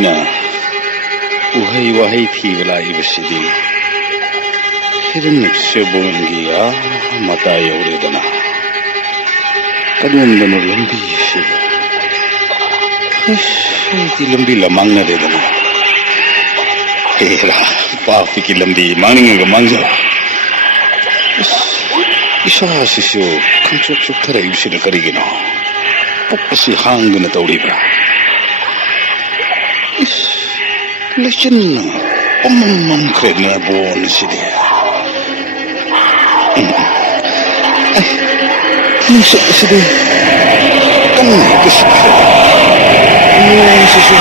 मीना उहई वहई थी बलाई बसिदी हिरण्यकश्यपुगी मता यौरेदना कदोंदनो लंबी से लंबी लमांगनरेदना हेरा पापी की लंबी मांगेगा मांगजा इसासिसो खंचोक चोक्थरा युसिन करिगिनो पक्कसी हांगना तौरीब्रा लेकिन अमम खरेना बोन सिदे सिदे कन्ना किस सिसो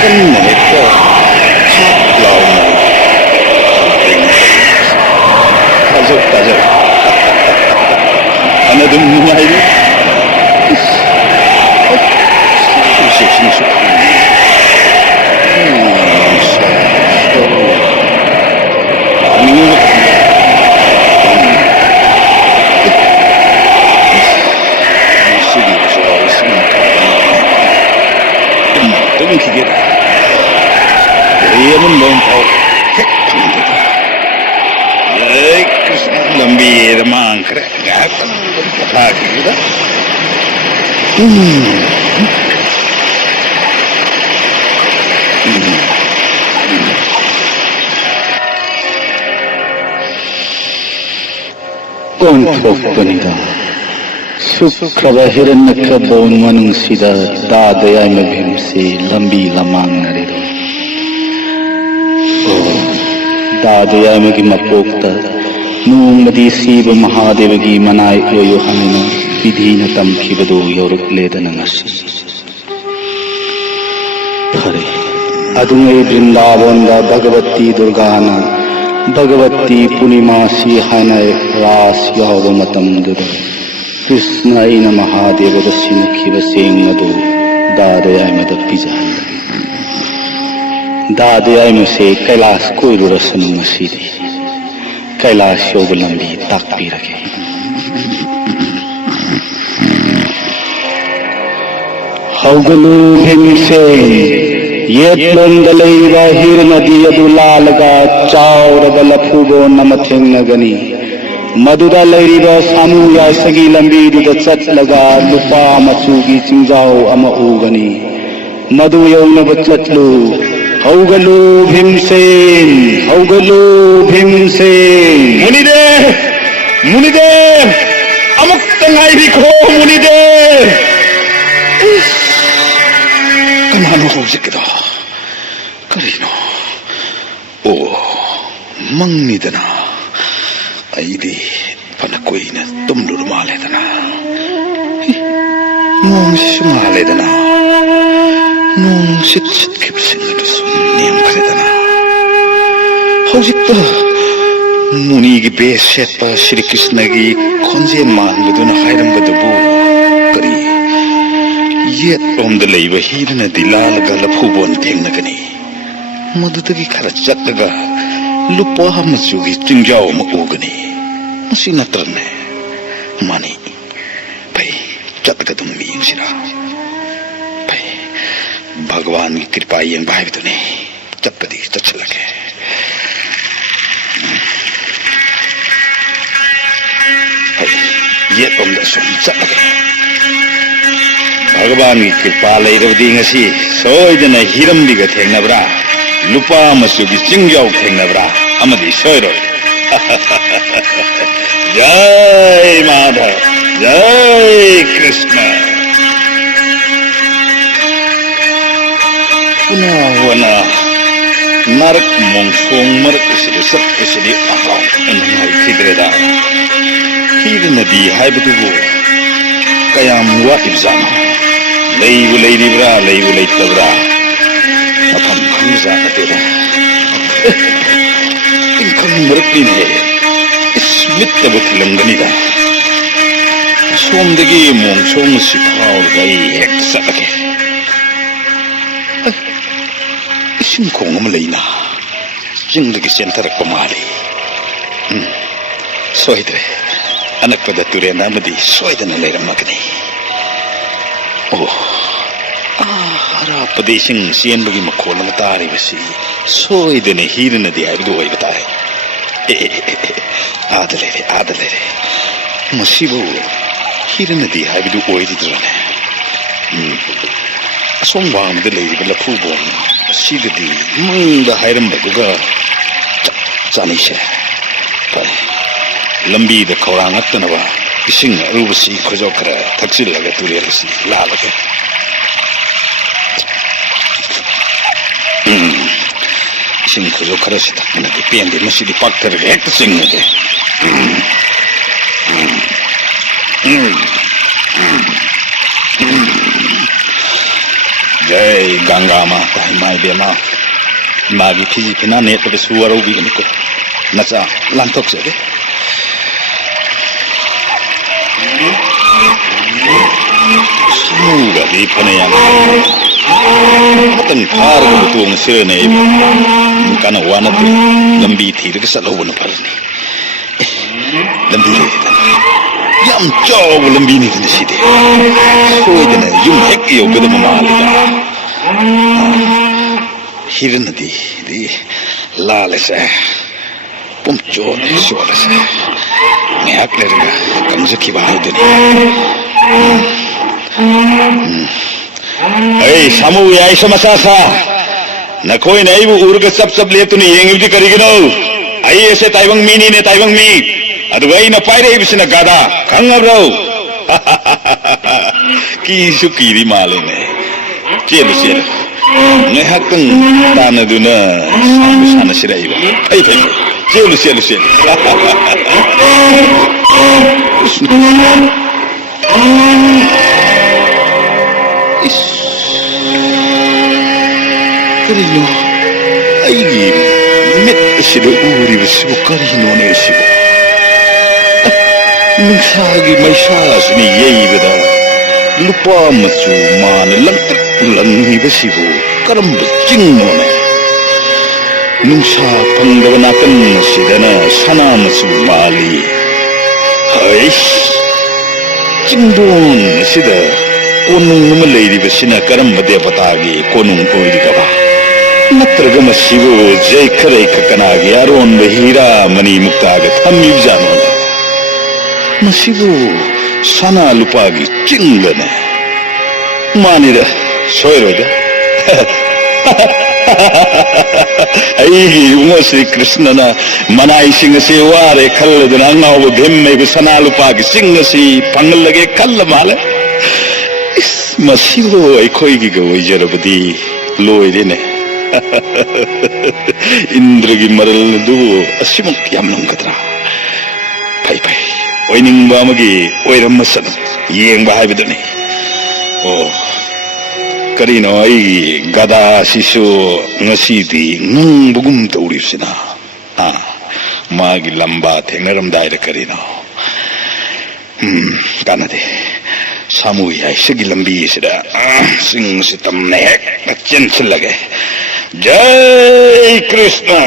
कन्ना एक हाथ लाऊं ताजा ताजा अना दुम नहीं सिसो 기계다. 얘는 넌더 핵방대다. 에이, 그 놈비에만 그래. 다 기계다. 꼰폭뿐이다. सुखब हिरण्यक बोन मनुंगसिदा दादया में भीमसे लंबी लमांग नरेरो दादया में की मपोक्ता नूंगदी सीब महादेव की मनाई ओयो हमेना विधि न तमखिबदो यौरुक लेदन ngasi फरे अदुंगे वृंदावन दा भगवती दुर्गाना भगवती पूर्णिमासी हाना रास यौव मतम दुदो कृष्ण अना महादेव सिमुखीब सेंग अदु दादयामद पिजाहन दादयामसे कैलाश कोइरुरसनु ngasidi कैलाश यौब लंबी ताकपीरगे हौगलु भीमसे येत्लोंद लैबा हिर नदी अदु लालगा चाउरब लफुगो नमथेंगनगनी मधुदा लैरिबा सामु यासगी लंबीदुदा चटलगा लुपा मचुगी चिंजाओ अमा उगनी मधु यौनब चटलु हौगलु भीमसेन मुनिदे अमुक्त नाइबिखो मुनिदे कमानो होजिकदा करिनो ओ मंगनिदना आईदी फना कोई न तुम लुरमाले दना नोंग सुमाले दना नोंग सिट के बसिंग तो सुनियम करे दना होजिकता मुनि की बेसेट पा श्री कृष्ण की खोंजेन मान बदुना हायरम बदबू करी ये ओम दलई वही न दिलाल गलफुबोन थेंगनगनी मदुतगी खरा चटलगा लुपा मचुगी चिंजाओ मऊगनी मसी नत्रने मानी भाई चटका तुम मींगसिरा भाई भगवान की कृपा यंग भाई तो नहीं चटकदी चचलगे भाई ये तुम दसुम चटलगे भगवान की कृपा लेरबदी ngasi सोइदना हिरमबिगा थेंगनब्रा लुपा मसुगी चिंजाओ थेंगनब्रा अमदी सोइरो जय माधव जय कृष्ण पुनः वना नरक मोंसोंग मरक इसलिए सब इसलिए आहाव उन्हें खिदरेदा खिद नदी है बतुबो कयाम हुआ इब्जाना लेबु लेरिब्रा लेबु लेतब्रा मथम खंजा अतेदा इनकम मरकनी है मित्त बुथलंगनीदा सोमदगी मोंसोंग सिखाव गई हेक सके इसिम खोंगम लेना जिंदगी सेंटरक माली सोइद्रे अनकपद तुरेना मदी सोइदन लेरमगनी ओ हरा लापदेसिंग चेनबगी मखोल अमा तारिबसी सोइदने हिरनदी हाइबदु ओइबा ताइ आदा लेरे मसिबु हिरनदी हाइबदु ओइदिद्रने असोम वामदे लेरिबा लफुबोन सिददी मंगदा हाइरमबदुगा चानिसे फाइ लंबीदा खौरांगत्तनबा इसिंग अरुबसी खजो खरा थक्सिलगा तुरेलसी लालगे इसिंग खजो खरा से थक्कनदे पेंदे मसिदि पाक्करगे हेक्ता सिंगदे जय गंगा माता माई बेमा मागी फिजी फिना नेटबे सुवरौबिगनिको नचा लांथोक्सदे समुगदी फनेयां मतन फारग तुंग सिरने काना वानते लंबी थीरग सलौबन फरनी लंबी याम चौब लंबी नि दिसिदे सोइदने युम हेक योगद मालिका हिरनदी दी लालसे पुम चोने सोलसे ngak lerga kamza ki bahai deni ei samu yai samasa sa na koi nei bu urga sab le tu ni yengibdi karigino ai ese taibang mini ne taibang mi adu gai na paire ibisina gada khangabro ki su ki ri male ne chelu ngehak tang tanaduna sana sirai ba ai chelu Karino, aigi mit sido uri besibu karino ne sibu. Nungsagi maisas ni yei beda lupa macu mana langi besibu karam becingno ne. Nungsa pangdawanakan sidana sana macu mali. Haish, cingdon sida konung malai besina karam bade patagi konung oiri kaba. Natraga masibu jai kharai kakanagi aron bahira mani muktaga thammi jano. Masibu sana lupagi cingana. Manira soiroda. Aigi ungo Sri Krishna na manai singa se ware khalla dana ngaw dhemme be sana lupagi singa si pangalage khalla male. Masibo akhoi gi go jarabadi loirene. Indragi maral du asimuk yamnam kadra. Pai oining ba magi oiram masana yeng ba haibidani. Oh karino ai gada sisu ngasidi ngang bugum taurisina magi lamba thengaram daira karino kanade samu ai sigi lambi sida sing sitam ne chen chilage jai krishna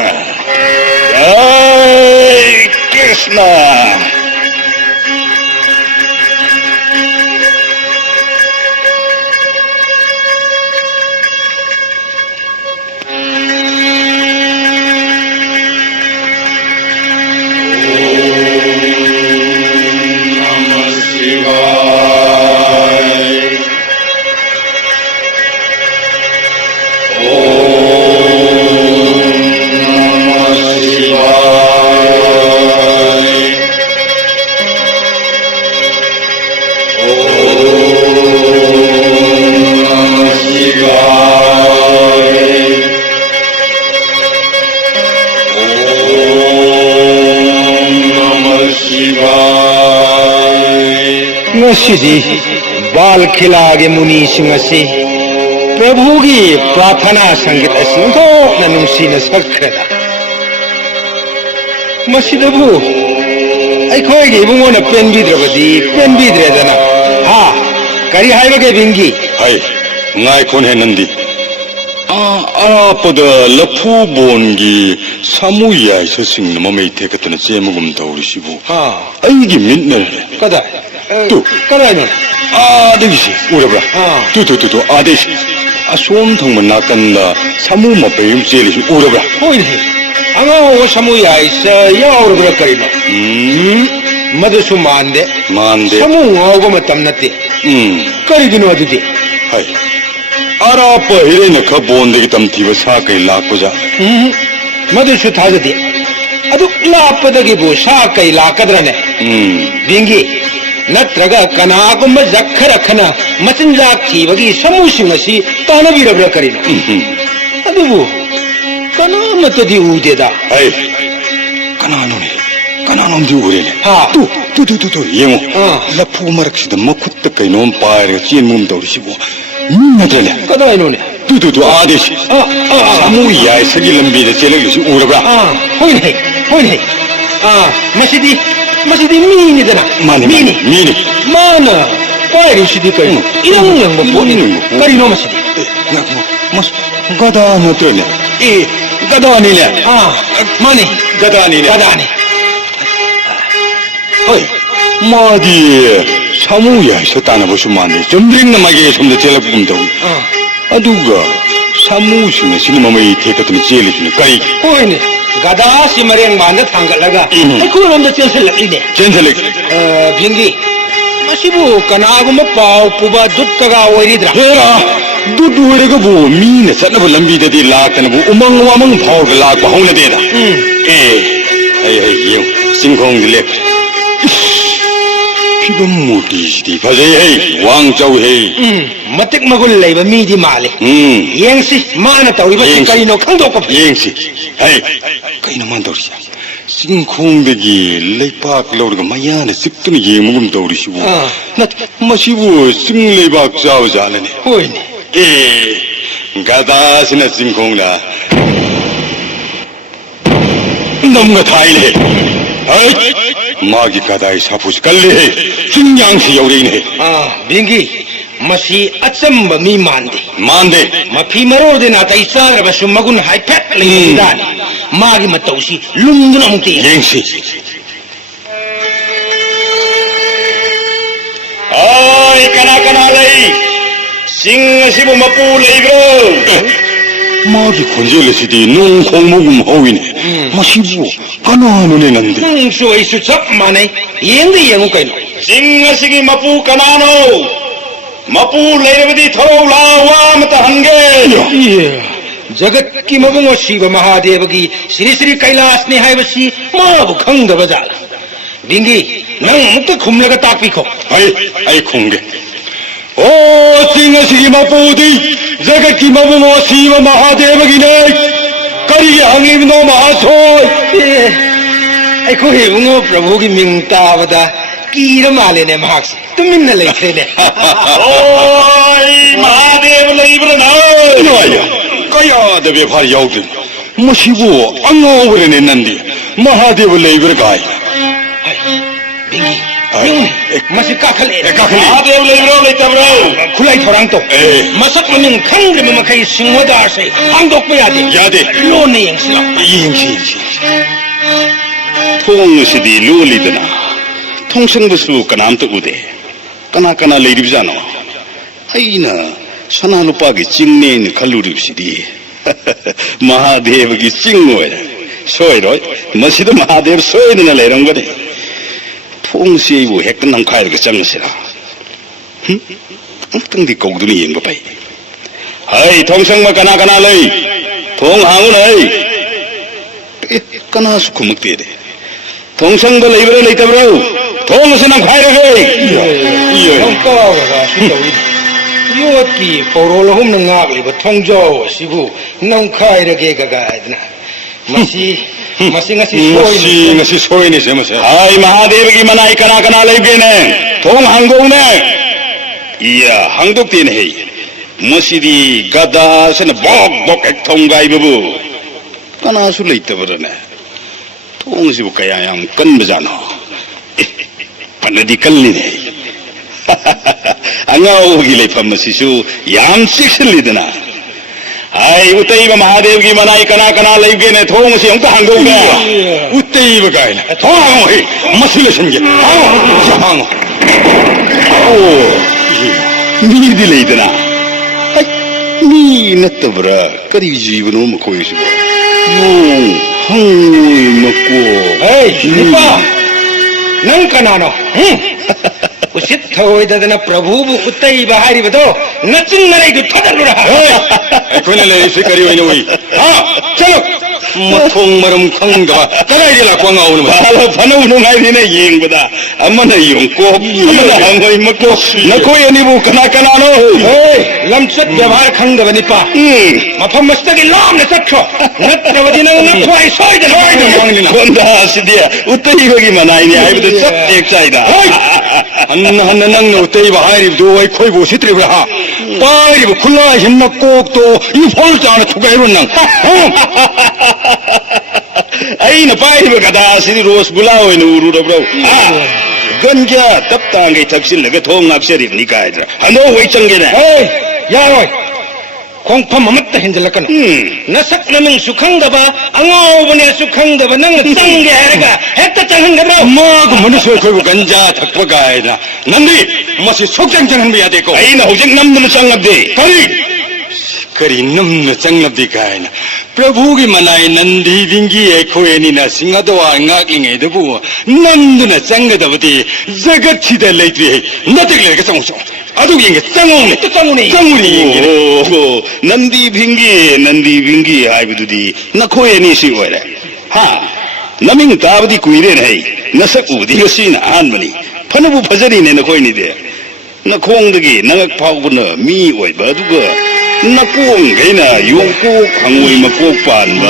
Ngasi bal khilage muni singasi Prabhu gi prathana sangit asin to nanungsi na sakrada Masidabu ai khoi gi bungo na penbidre dana ha kari haiba ge bingi hai ngai kon henandi pada lapu bongi samuya sosing namai tekatuna chemugum taurisibu ai gi minne kada tu kada ni adisi urabra tu adisi ꯑꯁꯣꯝ ꯊꯪꯕ ꯅꯥꯀꯟꯗ ꯁꯥꯃꯨ ꯃꯄꯩ ꯆꯦꯜꯂꯤꯁꯤ ꯎꯔꯕ꯭ꯔꯥ? ꯍꯣꯏꯅꯦ ꯑꯉꯥꯎꯕ ꯁꯥꯃꯨ ꯌꯥꯏꯁ ꯌꯥꯎꯔꯕ꯭ꯔꯥ ꯀꯔꯤꯅꯣ? ꯃꯗꯨꯁꯨ ꯃꯥꯟꯗꯦ ꯁꯥꯃꯨ ꯉꯥꯎꯕ ꯃꯇꯝ ꯅꯠꯇꯦ ꯀꯔꯤꯒꯤꯅꯣ ꯑꯗꯨꯗꯤ? ꯍꯥꯏ ꯑꯔꯥꯞꯄ ꯍꯤꯔꯩꯅ ꯈꯕꯣꯟꯗꯒꯤ ꯇꯝꯊꯤꯕ ꯁꯥ ꯀꯩ ꯂꯥꯛꯄꯖꯥꯠ? ꯃꯗꯨꯁꯨ ꯊꯥꯖꯗꯦ ꯑꯗꯨꯛ ꯂꯥꯞꯄꯗꯒꯤꯕꯨ ꯁꯥ ꯀꯩ ꯂꯥꯛꯀꯗ꯭ꯔꯅꯦ? ꯕꯤꯡꯒꯤ ꯅꯠꯇ꯭ꯔꯒ ꯀꯅꯥꯒꯨꯝꯕ ꯖꯛ ꯈꯔ ꯈꯅ ꯃꯆꯤꯟꯖꯥꯛ ꯊꯤꯕꯒꯤ ꯁꯥꯃꯨꯁꯤꯡ ꯑꯁꯤ ꯇꯥꯟꯅꯕꯤꯔꯕ꯭ꯔꯥ ꯀꯔꯤꯅꯣ? ꯑꯗꯨꯕꯨ ꯀꯅꯥꯃꯠꯇꯗꯤ ꯎꯗꯦꯗ. ꯍꯩ ꯀꯅꯥꯅꯣꯅꯦ? ꯀꯅꯥꯅꯣꯝꯗꯤ ꯎꯔꯦꯅꯦ. ꯍꯥ ꯇꯨ ꯌꯦꯡꯉꯣ. ꯂꯐꯨ ꯃꯔꯛꯁꯤꯗ ꯃꯈꯨꯠꯇ ꯀꯩꯅꯣꯝ ꯄꯥꯏꯔꯒ ꯆꯦꯟꯕꯒꯨꯝ ꯇꯧꯔꯤꯁꯤꯕꯨ ꯃꯤ ꯅꯠꯇ꯭ꯔꯦꯅꯦ? ꯀꯗꯥꯏꯅꯣꯅꯦ? ꯑꯥꯗꯦꯁꯤ ꯁꯥꯃꯨ ꯌꯥꯏꯁꯒꯤ ꯂꯝꯕꯤꯗ ꯆꯦꯜꯂꯛꯂꯤꯁꯤ ꯎꯔꯕ꯭ꯔꯥ? ꯍꯣꯏꯅꯦ ꯃꯁꯤꯗꯤ ꯃꯤꯅꯤꯗꯅ. ꯃꯤꯅꯤ. ꯃꯥꯅ ꯄꯥꯏꯔꯤꯁꯤꯗꯤ ꯀꯩꯅꯣ? ꯏꯔꯪ ꯂꯪꯕ ꯄꯣꯠꯅꯤꯅ. ꯀꯔꯤꯅꯣ ꯃꯁꯤꯗꯤ? ꯃꯁ ꯒꯗꯥ ꯅꯠꯇ꯭ꯔꯅꯦ? ꯒꯗꯥꯅꯤꯅꯦ. ꯃꯥꯅꯤ. ꯒꯗꯥꯅꯤꯅꯦ. ꯒꯗꯥꯅꯤ. ꯍꯣꯏ ꯃꯥꯗꯤ ꯁꯥꯃꯨ ꯌꯥꯏꯁ ꯇꯥꯟꯅꯕꯁꯨ ꯃꯥꯟꯗꯦ. ꯆꯨꯝꯗ꯭ꯔꯤꯡꯅ ꯃꯥꯒꯤ ꯁꯣꯝꯗ ꯆꯦꯜꯂꯛꯄꯒꯨꯝ ꯇꯧꯏ. ꯑꯗꯨꯒ ꯁꯥꯃꯨꯁꯤꯡ ꯑꯁꯤꯅ ꯃꯃꯩ ꯊꯦꯛꯀꯠꯇꯨꯅ ꯆꯦꯜꯂꯤꯁꯤꯅ ꯀꯔꯤ? ꯍꯣꯏꯅꯦ ꯒꯗꯥꯁꯤ ꯃꯔꯦꯡ ꯃꯥꯟꯗ ꯊꯥꯡꯒꯠꯂꯒ ꯑꯩꯈꯣꯏꯔꯣꯝꯗ ꯆꯦꯟꯁꯤꯜꯂꯛꯏꯅꯦ. ꯚꯤꯡꯒꯤ ꯃꯁꯤꯕꯨ ꯀꯅꯥꯒꯨꯝꯕ ꯄꯥꯎ ꯄꯨꯕ ꯗꯨꯠꯇꯒ ꯑꯣꯏꯔꯤꯗ꯭ꯔꯥ? ꯍꯦꯔꯥ ꯗꯨꯠ ꯑꯣꯏꯔꯒꯕꯨ ꯃꯤꯅ ꯆꯠꯅꯕ ꯂꯝꯕꯤꯗꯗꯤ ꯂꯥꯛꯇꯅꯕꯨ ꯎꯃꯪ ꯋꯥꯃꯪ ꯐꯥꯎꯔꯒ ꯂꯥꯛꯄ ꯍꯧꯅꯗꯦꯗ. ꯌꯦꯡꯉꯨ ꯆꯤꯡꯈꯣꯡꯗ ꯂꯦꯞꯈ꯭ꯔꯦ. ꯐꯤꯕꯝ ꯃꯨꯔꯇꯤꯁꯤꯗꯤ ꯐꯖꯩ ꯋꯥꯡ ꯆꯥꯎꯋꯤ. ꯃꯇꯤꯛ ꯃꯒꯨꯟ ꯂꯩꯕ ꯃꯤꯗꯤ ꯃꯥꯜꯂꯤ. ꯌꯦꯡꯁꯤ ꯃꯥꯅ ꯇꯧꯔꯤꯕꯁꯤ ꯀꯔꯤꯅꯣ ꯈꯪꯗꯣꯛꯄ ꯐꯩ. ꯌꯦꯡꯁꯤ. ꯀꯩꯅꯣ ꯃꯥꯅ ꯇꯧꯔꯤꯁꯦ? ꯆꯤꯡꯈꯣꯡꯗꯒꯤ ꯂꯩꯄꯥꯛ ꯂꯧꯔꯒ ꯃꯌꯥꯅ ꯆꯤꯛꯇꯨꯅ ꯌꯦꯡꯕꯒꯨꯝ ꯇꯧꯔꯤꯁꯤꯕꯨ ꯃꯁꯤꯕꯨ ꯆꯤꯡ ꯂꯩꯕꯥꯛ ꯆꯥꯕ ꯖꯥꯠꯂꯅꯦ? ꯍꯣꯏꯅꯦ. ꯒꯗꯥꯁꯤꯅ ꯆꯤꯡꯈꯣꯡꯗ ꯅꯝꯒ ꯊꯥꯏꯅꯦ. ꯃꯥꯒꯤ ꯒꯗꯥꯒꯤ ꯁꯥꯐꯨꯁꯤ ꯀꯜꯂꯤꯍꯦ. ꯆꯤꯡꯌꯥꯡꯁꯤ ꯌꯧꯔꯛꯏꯅꯦ. ꯚꯤꯡꯒꯤ ꯃꯁꯤ ꯑꯆꯝꯕ ꯃꯤ ꯃꯥꯟꯗꯦ. ꯃꯐꯤ ꯃꯔꯣꯜꯗꯤ ꯅꯥꯇꯩ ꯆꯥꯗ꯭ꯔꯕꯁꯨ ꯃꯒꯨꯟ ꯍꯥꯏꯐꯦꯠ ꯂꯩꯕꯁꯤꯗꯥꯅꯤ. ꯃꯥꯒꯤ ꯃꯇꯧꯁꯤ ꯂꯨꯝꯗꯨꯅ ꯑꯃꯨꯛꯇ ꯌꯦꯡꯁꯤ. ꯀꯅꯥ ꯂꯩ? ꯆꯤꯡ ꯑꯁꯤꯕꯨ ꯃꯄꯨ ꯂꯩꯕ꯭ꯔꯣ? ꯃꯥꯒꯤ ꯈꯣꯟꯖꯦꯜ ꯑꯁꯤꯗꯤ ꯅꯣꯡ ꯈꯣꯡꯕꯒꯨꯝ ꯍꯧꯏꯅꯦ. ꯃꯁꯤꯕꯨ ꯀꯅꯥꯅꯣꯅꯦ ꯅꯪꯗꯤ? ꯅꯪꯁꯨ ꯑꯩꯁꯨ ꯆꯞ ꯃꯥꯟꯅꯩ. ꯌꯦꯡꯉꯨ ꯀꯩꯅꯣ. ꯆꯤꯡ ꯑꯁꯤꯒꯤ ꯃꯄꯨ ꯀꯅꯥꯅꯣ? ꯃꯄꯨ ꯂꯩꯔꯕꯗꯤ ꯊꯧ ꯂꯥꯎ ꯋꯥ ꯑꯃꯇ ꯍꯪꯒꯦ. ꯖꯒꯠꯀꯤ ꯃꯕꯨꯡ ꯑꯁꯤꯕ ꯃꯍꯥꯗꯦꯕꯒꯤ ꯁ꯭ꯔꯤ ꯀꯩꯂꯥꯁꯅꯤ ꯍꯥꯏꯕꯁꯤ ꯃꯥꯕꯨ ꯈꯪꯗꯕ ꯖꯥꯠꯂ? ꯚꯤꯡꯒꯤ ꯅꯪ ꯑꯃꯨꯛꯇ ꯈꯨꯝꯂꯒ ꯇꯥꯛꯄꯤꯈꯣ. ꯑꯩ ꯈꯨꯝꯒꯦ. ꯑꯣ ꯆꯤꯡ ꯑꯁꯤꯒꯤ ꯃꯄꯨꯗꯤ ꯖꯒꯠꯀꯤ ꯃꯕꯨꯡ ꯑꯁꯤꯕ ꯃꯍꯥꯗꯦꯕꯒꯤꯅꯦ. ꯀꯔꯤꯒꯤ ꯍꯪꯂꯤꯕꯅꯣ ꯃꯍꯥꯁꯣꯏ? ꯑꯩꯈꯣꯏ ꯏꯕꯨꯡꯉꯣ ꯄ꯭ꯔꯚꯨꯒꯤ ꯃꯤꯡ ꯇꯥꯕꯗ ꯀꯤꯔ ꯃꯥꯜꯂꯦꯅꯦ ꯃꯍꯥꯛꯁꯦ. ꯇꯨꯃꯤꯟꯅ ꯂꯩꯈ꯭ꯔꯦꯅꯦ. ꯃꯍꯥꯗꯦꯕ ꯂꯩꯕ꯭ꯔꯥ? ꯀꯌꯥꯗ ꯕꯦꯚꯥꯔ ꯌꯥꯎꯗ꯭ꯔꯤꯅꯣ? ꯃꯁꯤꯕꯨ ꯑꯉꯥꯎꯕꯔꯅꯦ ꯅꯪꯗꯤ? ꯃꯍꯥꯗꯦꯕ ꯂꯩꯕ꯭ꯔꯥ ꯀꯥꯏ? ꯚꯤꯡꯒꯤ ꯃꯁꯤ ꯀꯥꯈꯠꯂꯛꯑꯦ. ꯃꯍꯥꯗꯦꯕ ꯂꯩꯕ꯭ꯔꯣ ꯂꯩꯇꯕ꯭ꯔꯣ? ꯈꯨꯠꯂꯥꯏ ꯊꯧꯔꯥꯡ ꯇꯧ. ꯃꯁꯛ ꯃꯃꯤꯡ ꯈꯪꯗ꯭ꯔꯤꯕ ꯃꯈꯩ ꯁꯤꯡꯍꯣꯗꯥꯔꯁꯦ ꯍꯥꯡꯗꯣꯛꯄ ꯌꯥꯗꯦ. ꯂꯣꯟꯅ ꯌꯦꯡꯁꯤ ꯂꯥꯎ. ꯌꯦꯡꯁꯤ. ꯊꯣꯡ ꯑꯁꯤꯗꯤ ꯂꯣꯜꯂꯤꯗꯅ ꯊꯣꯡꯁꯪꯕꯁꯨ ꯀꯅꯥꯝꯇ ꯎꯗꯦ. ꯀꯅꯥ ꯂꯩꯔꯤꯕꯖꯥꯠꯅꯣ? ꯑꯩꯅ ꯁꯅꯥ ꯂꯨꯄꯥꯒꯤ ꯆꯤꯡꯅꯦꯅ ꯈꯜꯂꯨꯔꯤꯕꯁꯤꯗꯤ ꯃꯍꯥꯗꯦꯕꯒꯤ ꯆꯤꯡ ꯑꯣꯏꯔꯦ. ꯁꯣꯏꯔꯣꯏ ꯃꯁꯤꯗ ꯃꯍꯥꯗꯦꯕ ꯁꯣꯏꯗꯅ ꯂꯩꯔꯝꯒꯅꯤ. ꯊꯣꯡꯁꯤ ꯑꯩꯕꯨ ꯍꯦꯛꯇ ꯅꯝꯈꯥꯏꯔꯒ ꯆꯪꯉꯁꯤꯔꯥ? ꯑꯃꯨꯛꯇꯪꯗꯤ ꯀꯧꯗꯨꯅ ꯌꯦꯡꯕ ꯐꯩ. ꯊꯣꯡꯁꯪꯕ ꯀꯅꯥ ꯂꯩ? ꯊꯣꯡ ꯍꯥꯡꯉꯨꯅ. ꯀꯅꯥꯁꯨ ꯈꯨꯝꯃꯛꯇꯦꯅꯦ. ꯊꯣꯡꯁꯪꯕ ꯂꯩꯕ꯭ꯔꯣ ꯂꯩꯇꯕ꯭ꯔꯣ? ꯊꯣꯡ ꯑꯁꯤ ꯅꯝꯈꯥꯏꯔꯒꯦ. ꯌꯣꯠꯀꯤ ꯄꯧꯔꯣꯜ ꯑꯍꯨꯝꯅ ꯉꯥꯛꯂꯤꯕ ꯊꯣꯡꯖꯥꯎ ꯑꯁꯤꯕꯨ ꯅꯝꯈꯥꯏꯔꯒꯦ ꯒꯥꯏꯗꯅ. ꯃꯁꯤ ꯉꯁꯤ ꯁꯣꯏꯅꯤ ꯁꯦꯝꯃꯁꯦ. ꯃꯍꯥꯗꯦꯕꯒꯤ ꯃꯅꯥꯏ ꯀꯅꯥ ꯂꯩꯒꯦꯅꯦ? ꯊꯣꯡ ꯍꯥꯡꯗꯣꯛꯎꯅꯦ. ꯍꯥꯡꯗꯣꯛꯇꯦꯅꯦ. ꯃꯁꯤꯗꯤ ꯒꯗꯥꯁꯤꯅ ꯕꯣꯛ ꯍꯦꯛ ꯊꯣꯡꯒꯥꯏꯕꯕꯨ ꯀꯅꯥꯁꯨ ꯂꯩꯇꯕꯔꯅꯦ? ꯊꯣꯡꯁꯤꯕꯨ ꯀꯌꯥ ꯌꯥꯝ ꯀꯟꯕꯖꯥꯠꯅꯣ? ꯐꯅꯗꯤ ꯀꯜꯂꯤꯅꯦ. ꯑꯉꯥꯎꯕꯒꯤ ꯂꯩꯐꯝ ꯑꯁꯤꯁꯨ ꯌꯥꯝ ꯆꯦꯛꯁꯤꯜꯂꯤꯗꯅ. ꯎꯇꯩꯕ ꯃꯍꯥꯗꯦꯕꯒꯤ ꯃꯅꯥꯏ ꯀꯅꯥ ꯂꯩꯒꯦꯅꯦ? ꯊꯣꯡ ꯑꯁꯤ ꯑꯃꯨꯛꯇ ꯍꯥꯡꯗꯣꯛꯎꯅꯦ. ꯎꯇꯩꯕ ꯀꯥꯏꯅ ꯊꯣꯡ ꯍꯥꯡꯉꯣ. ꯃꯁꯤ ꯂꯣꯏꯁꯟꯒꯦ. ꯍꯥꯡꯉꯣ. ꯃꯤꯗꯤ ꯂꯩꯗꯅ. 미 낫더브라 그리 집으로 먹고이시고 용 항이 먹고 에이 니빠 난 까나노 우싯 더위다드나 프라부부 우따이바 하리바도 나찐 나라이도 터달루라 그날에 색깔이 왜 나오이? 아, 자로 통마름 광다. 따라이라 광아오는 거. 바로 반응으로 나이네 예행보다 아마나 용고 아마나 항이 먹고 나코에 니부 까나까나노 에이 람쯧 ବ୍ୟବहार खंगदब निपा मफम मस्तगी लाम न सखो नत्तवदी नंग नखवाई सोइद 곤다 시디야 우ത്ത이 거기 만나이니 아이부터 싹 액자이다 한나 낭 우테이바 하이리도 와이 코이보 시트리브라. 빠이리보 쿨라 힘나 꼭도 이 폴자 안에 투가이론낭. 아이나 빠이리버 가다 시디 로스 불라오이는 우루러브로 건자 답당에 덕실러가 통합세리니까 이제 한노 외정게네 에이 야로이 공파 마맛다 힌들라카노 나삭 나명 수ඛangdaba 앙아오버네 수ඛangdaba 능 짱게 해가 했다 짱한가로 마그 머니서 코이보 간자 덕바가이나. 난디 마시 속장장한 비야 되고. 아이나 호적 남는 상납디 करी नम्न चंगलब्दी कायना प्रभु की मनाई नंदी दिंगी एकोएनी ना सिंगदवा ngaक्लिंगे दबु नंदन चंगदबती जगत छिद लेत्री नतिक लेके चंगसो अदु यंगे चंगोने चंगुनी यंगे 오 난디 빙기 하이부두디 나코에니 시오래 하 나밍 다브디 꾸이레네 나삭 우디가 시나 안머니 파누부 파저리네 나코이니데 나콩드기 나각 파우부나 미 오이바두가 나꽁게나 용고 강우이 먹고 반바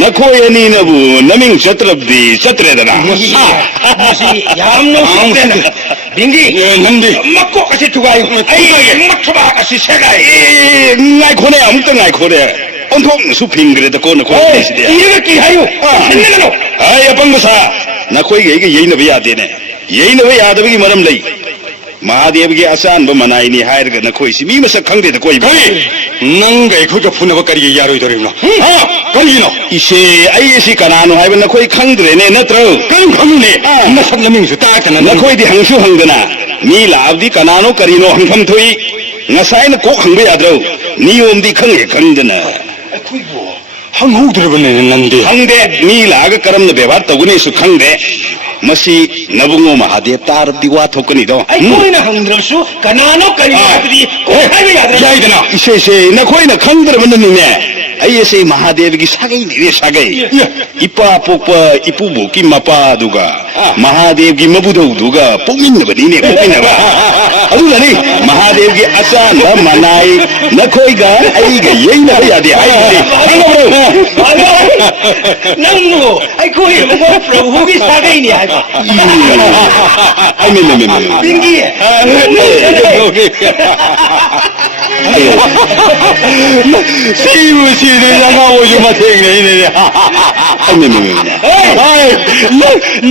나코에니나부 나밍 셔트럽디 셔트레다나 무시 야암노 숙대나 빙기 Nandi 막고 같이 두가요 아이 막초바 같이 세가이 ngai khone amuk ngai khore onthong suping gre ko na ko 에이 de 이렇게 하요 했네가노 ay apang sa na khoi ge ge yein na ba ya de ne yein na ba ya da bi maram lai mahadev ge asan ba manai ni hair ga na khoi si mi masak khang de da koi ba नंगे खुद फुनब करिए यारो इधर ना हाँ करिए ना ise ai si kanano hai ba na khoi khang dre ne na tro कहीं खमु ने न सब लमिंग से ताक ना na khoi di hangsu hang da na mi la di kanano karino hang tham thui ngasai na ko hang ba ya dro ni om di khang ye khang da na हम हो उधर बने नंदी खंगदे मी लाग करम न व्यवहार तगुनी सु खंगदे मसी नबुंगो महादेव तार दिवा थोकनी दो 아이 코이나 항드럽수 가나노 까리바들이 꼭 하면 야들 याइदना इसे से न कोई न खंगदर बननी ऐसे महादेव की सागई दिवे सागई इपा पोपा इपु बोकी मपा दुगा महादेव की मबुदौ दुगा पोमिन बनी ने पोमिन बा अदुगनी महादेव की आसान ब मनाई न कोई गा आई गे येई न यादे आई खंगब्रो 낭무 아이 코이 뭐 프로후기 사가이니 하이바 आई में 빙기 सीव सीधे लगा वो जो मत नहीं नहीं आई में 아이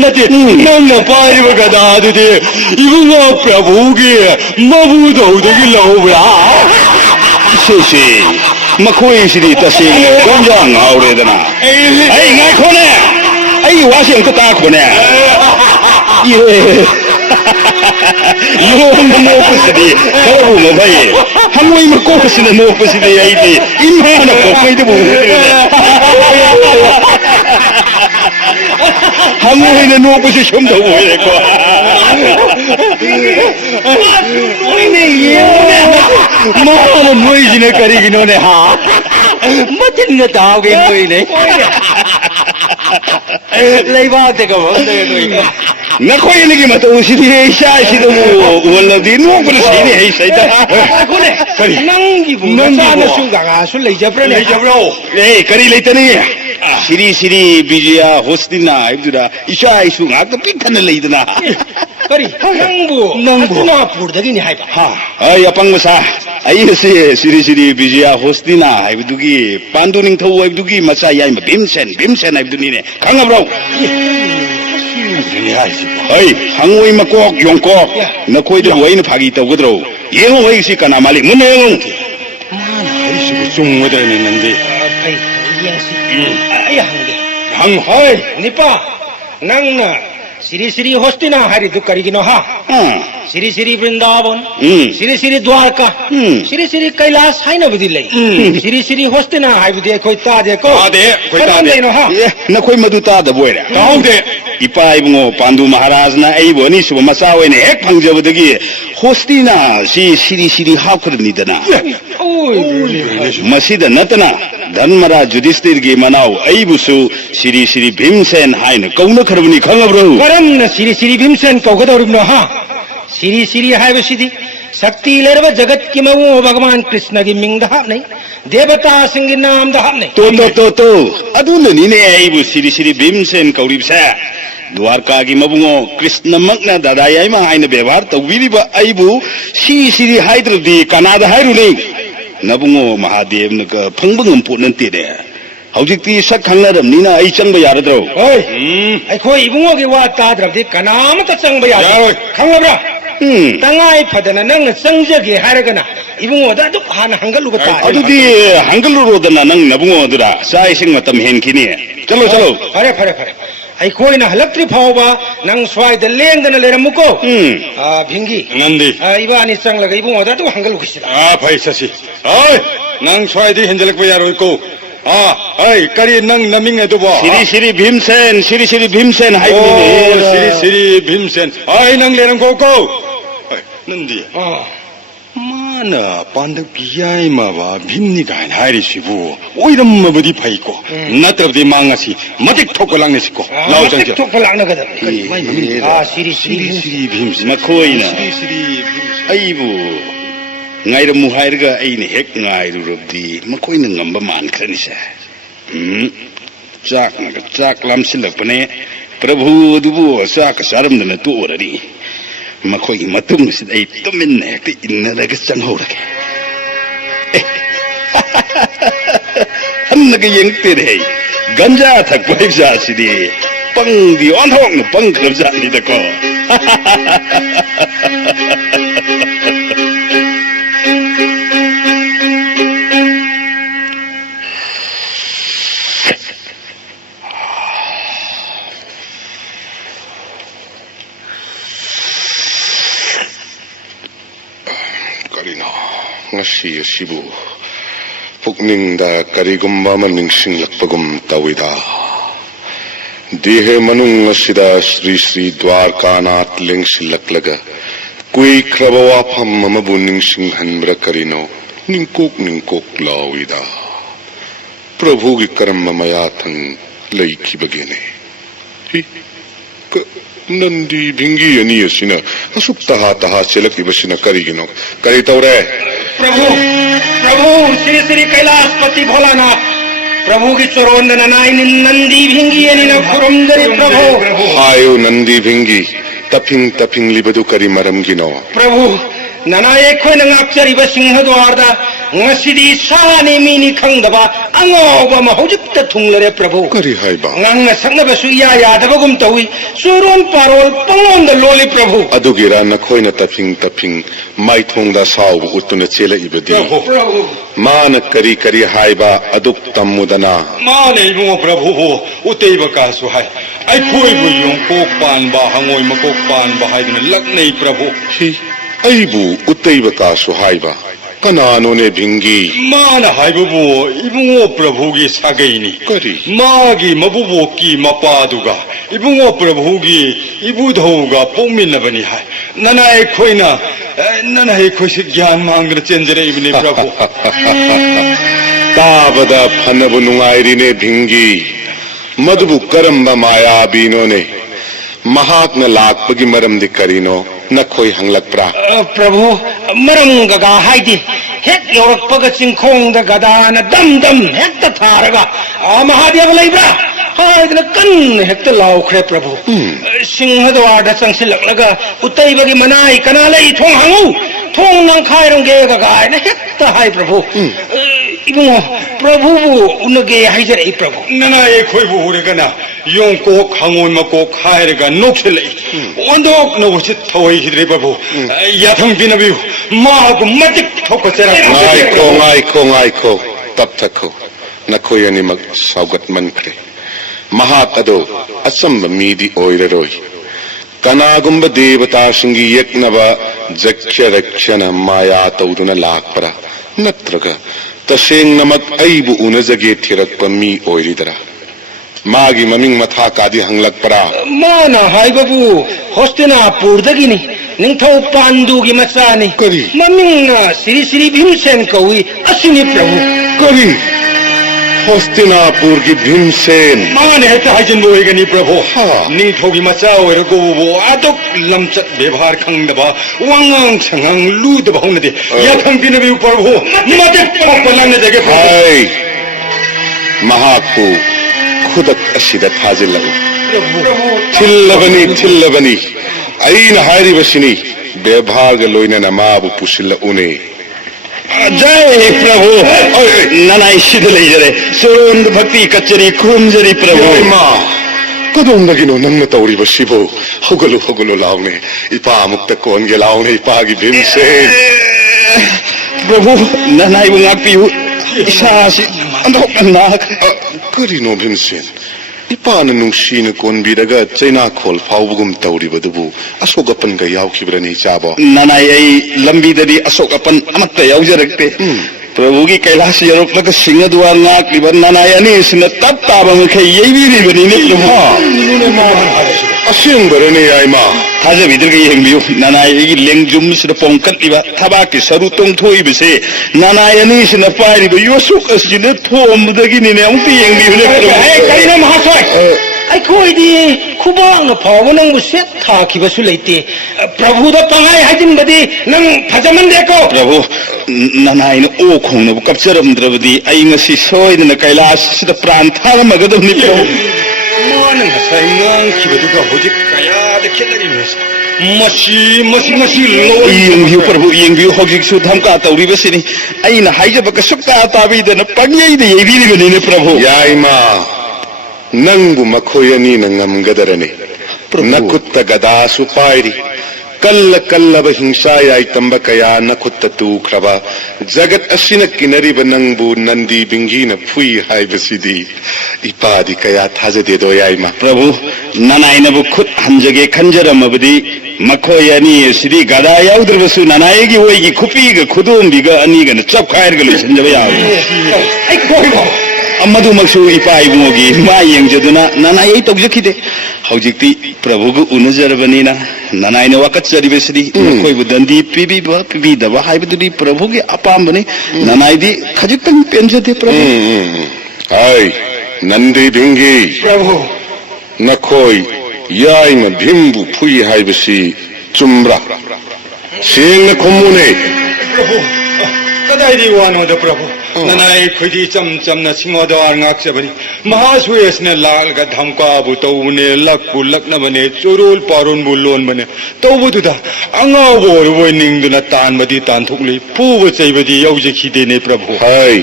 나티 남나 빠리 버가다 아두디 이분가 프라부기 마부도 되길 나오브라 세세 मखोई सिरी तसे गोंजा ngawredana ai ngai khone ai washing ka ta khone ye yo mo kusidi kabu mo bai hangoi ma ko kusina no kusidi ai di imha na ko kai de bu hangoi na no kusi shom da wo ye ko 오이네 예오네 마는 뭐이지네 거리기노네 하 멋진 거 다오게 뭐이네 레이바한테 가 뭔데 na khoi ni ki ma to sidi sha sidu wala di no ko sidi ai sai da 코네 낭기 부나사나 수가가 술 레이저브라네 레이저브로 eh kari leitani siri bijaya hostina ibdura isha isu nga ka pitana leidana 거리 낭부 낭부나 부르다기니 하이바 ai apang masa ai se siri bijaya hostina ibdugi panduning tho ibdugi macha yai ma bimsen ibduni ne khangabro ai hangoi ma kok yong kok na khoi de wai na phagi taw godro yeng wai si kana malik mun yeng 아이씨고 좀 얻어야 했는데 아이 이행시 아야 한게 방 어이 니빠 낭나 Siri Siri Hostina Hari Dukarigino Ha. Siri Siri Vrindavan. Siri Siri Dwarka. Siri Siri Kailas Haina Vidile. Siri Siri Hostina Haivide Koita de Ko. Ade, Koita de no Ha. Na khoi maduta da boira. Kaude. Ipa ibungo Pandu Maharaj na aibo ni suba masawe ne hek pangjabadagi hostina si siri siri hapkhadni dana. Masida natana Dhanmara Yudhishthir gi manau aibusu siri siri Bhimsen haina kauna kharabni khangabro. Karam Siri Siri Bhimsen Kaugadoribno Ha. Siri Siri Haivasidi. Sakti Lerva Jagat Kimavu Bhagavan Krishna gi Ming the Hapne. Devata Singi Nam the Hapne. To. Aduna ni ne aibu siri siri Bhimsen kauribsa. Dwarka gi mabungo Krishna magna dadayai ma haina bevar tawiriba aibu si siri haidrudi kanada hairuni. Nabungo Mahadev na ka phangbangam potnante de. Haujikti sak khangnaramnina ai changba yaradro. Oi. Ai khoi ibungo gi wa tadrabdi kanam ta changba yarad. Khangabra. Tangai phadana nang changjage haragana ibungo da duk hana hangaluga ta. Adudi hangaluro nang nabungo dura sai sing matam henkini. Chalo. Phare. Ai khoi na halaktri phawba nang swai da lengdana leramuko. Bhingi. Nandi. Ibani changlaga ibungo da duk hangaluga sida. Phai sasi. Ai, nang swai di henjalak bayaroi ko. Ai, kari nang naming edo ba. Siri Bhimsen hai Siri Bhimsen. Ai nang lerang ko. Ai, Nandi. Mana pandak yai ma ba Bhimni kain hairi sibu. Oiram mabadi phai ko. Natrabdi mangasi matik thokolang nesiko. Lau changja. Tok palakna kada. Siri Bhimsen. Makoina. Siri Aibu ngairamu hairga aine hek ngairurubdi makoina ngamba mankrani sa. Chak lamsilapane Prabhu dubu sak saramdana tuorari. Makoi matung sid ai tumin hek innaraga changhorake. Hannaga yengtere ganja thakpa hekja sidi pang di onhong na pang khabja ni dako. Ngasi asibu pukningda karigumba maningsinglakpagum tawida dihe manung asida Sri Dwarkanath lengsilaklaga kui krabawa pham mamabu ningsinghanbra karino ningkok lawida Prabhu gi karma mayathang laikhibagene hi Nandi Bhingi ani asina asuk taha selakibasina karigino kari tawre Prabhu, Siri Kailaspati Bholanath. Prabhu ki chorondana nainin Nandi Bhingi ani na khurumdari Prabhu. Hayo Nandi Bhingi taping libadu kari maram gino. Prabhu, nanaye khoi na ngakchari ba singhadwarda ngasidi sani mini khangdaba angoba mahujikta thunglare Prabhu. Kari haiba. Ngang sangna su ya yadabagum tawi suron parol pangon da loli Prabhu. Adugira na khoi na taping mai thongda saw utuna chela ibadi. Prabhu. Mana kari haiba aduk tamudana. Mana ibungo Prabhu uteiba kasu hai. Ai khoi bu yong kok pan ba hangoi makok pan ba haiduna laknei Prabhu. Hi aibu uteiba kasu haiba. Kanano ne Bhingi. Mana haibu ibungo Prabhu gi sagaini. Kari. Magi mabubo ki mapaduga. Ibungo Prabhu gi ibudhoga pominabani hai. Nanai khoi se gyan mangra chenjare ibni Prabhu. Tabada phanabu nungairi ne Bhingi. Madhubu karamba maya bino ne. Mahakna lakpagi maram di karino. Na khoi hanglakpra. Prabhu, maram gaga haidi. Hek yorakpaga chingkhong da gada na dam hek ta tharaga. Mahadeva laibra. Haidna kan hek ta laukhre Prabhu. Singhadwada changsilaklaga utaibagi manai kanalai thong hangu. Thong nang khairong ge gaga na hek ta hai Prabhu. Ibungo Prabhu unage haijare Prabhu. Nanai khoi bu hurigana yong kok hangoi makok hairaga nokselei. Ondok no sit thoi hidre Prabhu. Yatham binabiu ma gu matik thokachara. Ngai ko tap thakho. Na khoi ani mag saugat mankre. Mahat ado asamba midi oiraroi. कनागुंब देवता सिंगी यक्नबा जक्ष्य रक्षण माया तौदुना लाकपरा नत्रगा तसेंगनमक अइबु उनजगे थिरक्पा मी ओइरिदरा मागी ममिंग मथा कादी हंगलकपरा माना हाइबबु हस्तिनापुरदगिनी निंथौ पांडुगी मचानी करी ममिंगना श्री श्री भीमसेन कौई असिनी प्रभु करी हस्तिनापुर की भीमसेन माने हेक्ता hygiene बोइगनी प्रभु हाँ। निंथौगी मचा ओइरगो बो आदोक लमचत व्यवहार खंगदबा वांगांग संगांग लुदबा होनदे याखंग बिनबि प्रभु मते पपलंग जगे हाय महाकु खुदक असिदा थाजिल्लगु थिल्लबनी अइन हारिबसिनी व्यवहार ग लोइनना माबु पुसिल्ल उने जय प्रभु ननाई सिद्ध लेजरे सोरोंद भक्ति कचरी खुरुमजरी प्रभु मा कदोंदगिनो नंग तौरिबसिबो हगलु लाउने इपा मुक्त कोनगे लाउने इपागी भीमसेन प्रभु ननाई बुंगापियु इसासी अंधोक नाक करिनो भीमसेन इपान नुंसीन कोनबिरगा चैना खोल फावबगुम तौरिबदुबु अशोकपन गा यावखिब्रनी चाबो ननाई आई लंबी दरी अशोकपन अमत्त यावजरक्ते प्रभु की कैलाश यरोक्लक सिंह द्वार नाकलिब ननाई अनीसना तब ताबा मखे येबिरिबनी ने प्रभु असेंबरने आइमा थाजे बिदरगे येंबियु ननाई की लेंगजुम सिदा पोंकलिबा थबा की सरु तोंथोइबसे ननाई अनीसना पाइरिबो योसुक असिने थोमदगी ने अमुक येंबियु ने प्रभु करिना महाशय अखोइदी खुबांग फाव नंगबु सेट थाखिबसु लेते प्रभुदा पंगाय हाइजिनबदी नंग फजमंदेको प्रभु ननाई ओ खोंनबु कपचरमद्रबदी आई ngasi सोइदना कैलाश सिदा प्राण थारमगदबनि प्रभु माने ngасai ngangखिबदुगा होजिक कयादा खेतरिमेस मसी लो येंबियु प्रभु येंबियु हौजिकसु धमका तौरिबसिनी आइना हाइजबक सुक्ता ताबिदना पंगयैदे येबिरिबनि ने प्रभु याइमा नंगबु मखोयनी नंगमगदरने नकुत्त गदासु पाइरी कल्लब हिंसा याई तंब कया नखुत्त तूख्रबा जगत असिन किनरिब नंगबु नंदी बिंगी न फुई हाइबसिदी इपादी कया थाजदे दो याइमा प्रभु ननाइनबु खुद हंजगे खंजरमबदी मखोयनी सिदी गदा याउद्रबसु ननाइगी ओइगी खुपीगा खुदोंबिगा अनिगन चपखायरगा लोइसंजबा याउ आई खोइबो अमदुमक्सु इपा इबुंगोगी मा येंजदुना ननाई तौजखिदे हौजिक्ति प्रभुगु उनजरबनिना ननाइना वाकचरिबसिदी कोइबु दंदी पिबिदबा हाइबदुदी प्रभुगी अपामबनि ननाइदी खजितंग पेंजदे प्रभु हाय नंदी भिंगी प्रभु नखोई याइमा भिंबु फुई हाइबसी चुम्ब्रा सेंग खुमुने प्रभु कदाइदी वानोदा प्रभु ननाई खुदी चमचमना सिंहद्वार ngakjabani महासुयसने लालगा धमकाबु तौबने लकबु लकनबने चुरुल पारुनबु लोनबने तौबुदुदा अंगाबो ओरबोय निंगदुना तानबदी तानथुकली पुबु चैबदी यौजखिदेने प्रभु हाय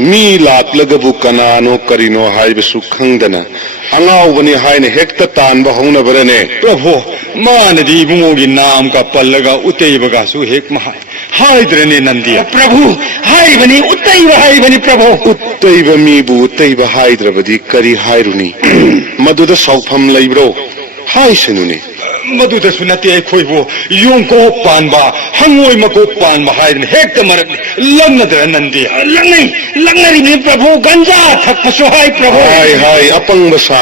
मी लाकलगबु कनानो करिनो हाइबसु खंगदना अंगावबनी हाइने हेक्ता तानबा हौनबरने प्रभु मानदी बुंगोगी नाम का पल्लगा उतेबगासु हेक महाय हाइद्रने नंदी प्रभु हाइबनी उतैब हाइबनी प्रभु उत्तैब मीबु उत्तैब हाइद्रबदी करी हाइरुनी मदुदा सौफम लैब्रो हाइसनुने मदुदसु नते अखोइबो योंको पानबा हंगोय मको पानबा हाइरने हेक्ता मरक लग्नदर नंदी लग्नरी प्रभु गंजा थकपसु हाइ प्रभु हाय अपंगबसा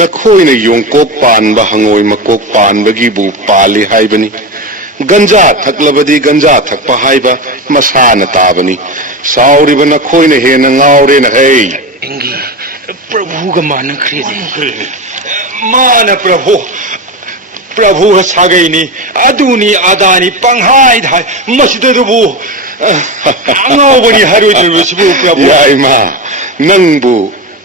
नखोइने योंको पानबा हंगोय मको पानबगी बु पाली हाइबनी गंजा थकलबदी गंजा थकपा हाइबा मसाना ताबनी साउरिब नखोइने हेन ngaure na hey प्रभु ग मानखरे मान प्रभु सागैनी अदुनी आदानी पंहाय धाय मसिददुबु अंगावबनी हारुदुबु प्रभु याइमा नंगबु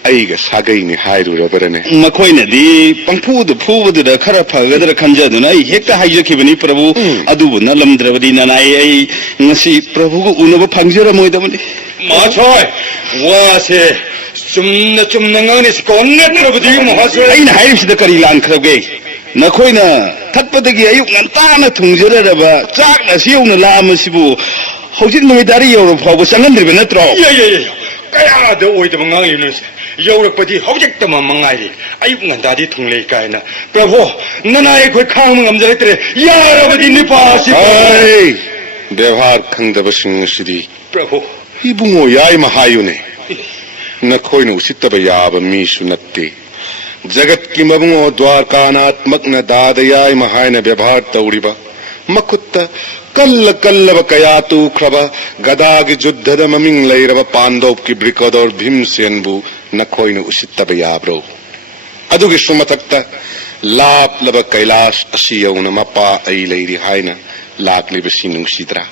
आइगा सागैनी हाइरुरबरने मखोइनदी पंफुदु फुबदुदा खरा फगदर खंजदुना आई हेक्ता हाइजखिबनी प्रभु अदुबु नलमद्रबदी ननाई आई ngasi प्रभुगु उनबो फंगजरमोइदमनि माछोय वासे Chumna ngani skonne प्रभुदी महासय aina hairibsida kari lankhrabe nakoina thakpadagi ayuk ngantana thungjararaba chakna siuna lamasibu hojik numidari yoro phabu changandribe natro कयाद ओइदब ngang यौरपदी हौजक्तम मंगाइरी अयुक ngandadi thunglei kaina प्रभु ननाय खोइ खांग ngamjaletre yarabadi nipasi ai व्यवहार खंगदबसिंग सिदी प्रभु इबुंगो याय महायुने नखोइन उसितब याब मीसु नत्ते जगत की मबुंगो द्वारकानात्मक न दादयाय महायन व्यवहार तौरिबा मकुत्त कल्ल कल्लब कयातु ख्रब गदागी युद्धद ममिंग लैरब पांडव की ब्रिकदर भीमसेनबु नखोइन उसितब याब्रो अदुगी सुमथक्ता लापलब कैलाश असियौन मपा ऐ लैरि हायना लाक्लिबसि नुंसिद्रा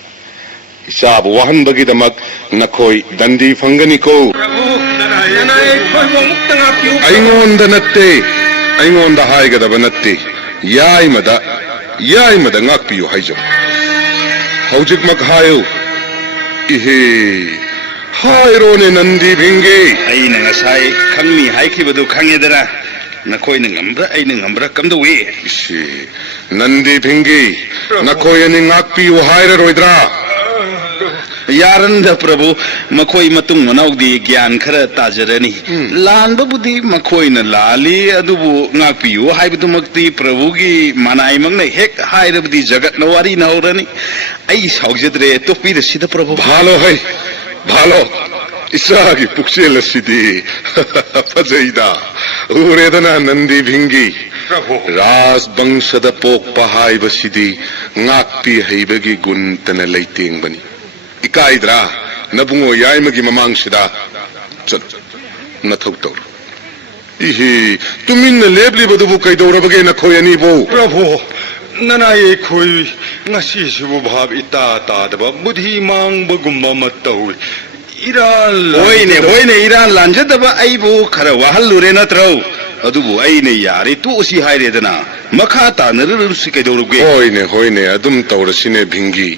इसाब वहनबगिदमक नखोई दंडी फंगनिको प्रभु ननाय खोइ मुक्तंगा पिउ अइंगोंद नत्ते अइंगोंद हायगदब नत्ते यायमदा ngakpiyu हायजो हौजिकमक हायो इहे हायरोने नंदी भिंगे ꯑꯩꯅ ꯉꯁꯥꯏ ꯈꯪꯅꯤ ꯍꯥꯏꯈꯤꯕꯗꯨ ꯈꯪꯉꯦꯗꯅ ꯅꯈꯣꯏꯅ ꯉꯝꯕ꯭ꯔꯥ ꯑꯩꯅ ꯉꯝꯕ꯭ꯔꯥ ꯀꯝꯗꯧꯏ इसे नंदी भिंगे नखोयनि ngakpiyu हायररोइद्रा ꯌꯥꯔꯟꯗ ꯄ꯭ꯔꯚꯨ ꯃꯈꯣꯏ ꯃꯇꯨꯡ ꯃꯅꯥꯎꯗꯤ ꯒ꯭ꯌꯥꯟ ꯈꯔ ꯇꯥꯖꯔꯅꯤ ꯂꯥꯟꯕꯕꯨꯗꯤ ꯃꯈꯣꯏꯅ ꯂꯥꯜꯂꯤ ꯑꯗꯨꯕꯨ ꯉꯥꯛꯄꯤꯌꯨ ꯍꯥꯏꯕꯗꯨꯃꯛꯇꯤ ꯄ꯭ꯔꯚꯨꯒꯤ ꯃꯅꯥꯏꯃꯛꯅ ꯍꯦꯛ ꯍꯥꯏꯔꯕꯗꯤ ꯖꯒꯠꯅ ꯋꯥꯔꯤꯅ ꯍꯧꯔꯅꯤ ꯑꯩ ꯁꯥꯎꯖꯗ꯭ꯔꯦ ꯇꯣꯛꯄꯤꯔꯁꯤꯗ ꯄ꯭ꯔꯚꯨ भालो है भालो इसागी पुक्सेल सिदी फजैदा उरेदना नंदी भिंगी प्रभु राज वंशद पोक पहाय बसिदी ngakpi हैबगी गुंतन लैतेंगबनी इकाइद्रा नबुंगो यायमगी ममांगसिदा चल नथौ तौर इहे तुमिन लेबलिबदुबु कैदौरबगे नखोयनीबो प्रभु ननाय खोइ ngasiसिबु भाव इता तादब बुद्धि मांगबगुम्बा मतौइ इरान होइने होइने इरान लांजदबा अइबु खरा वाहल्लुरे नत्रौ अदुबु अइने यारे तोसि हायरेदना मखा तानररुसि कैदौरबगे होइने होइने अदुम तौरसिने भिंगी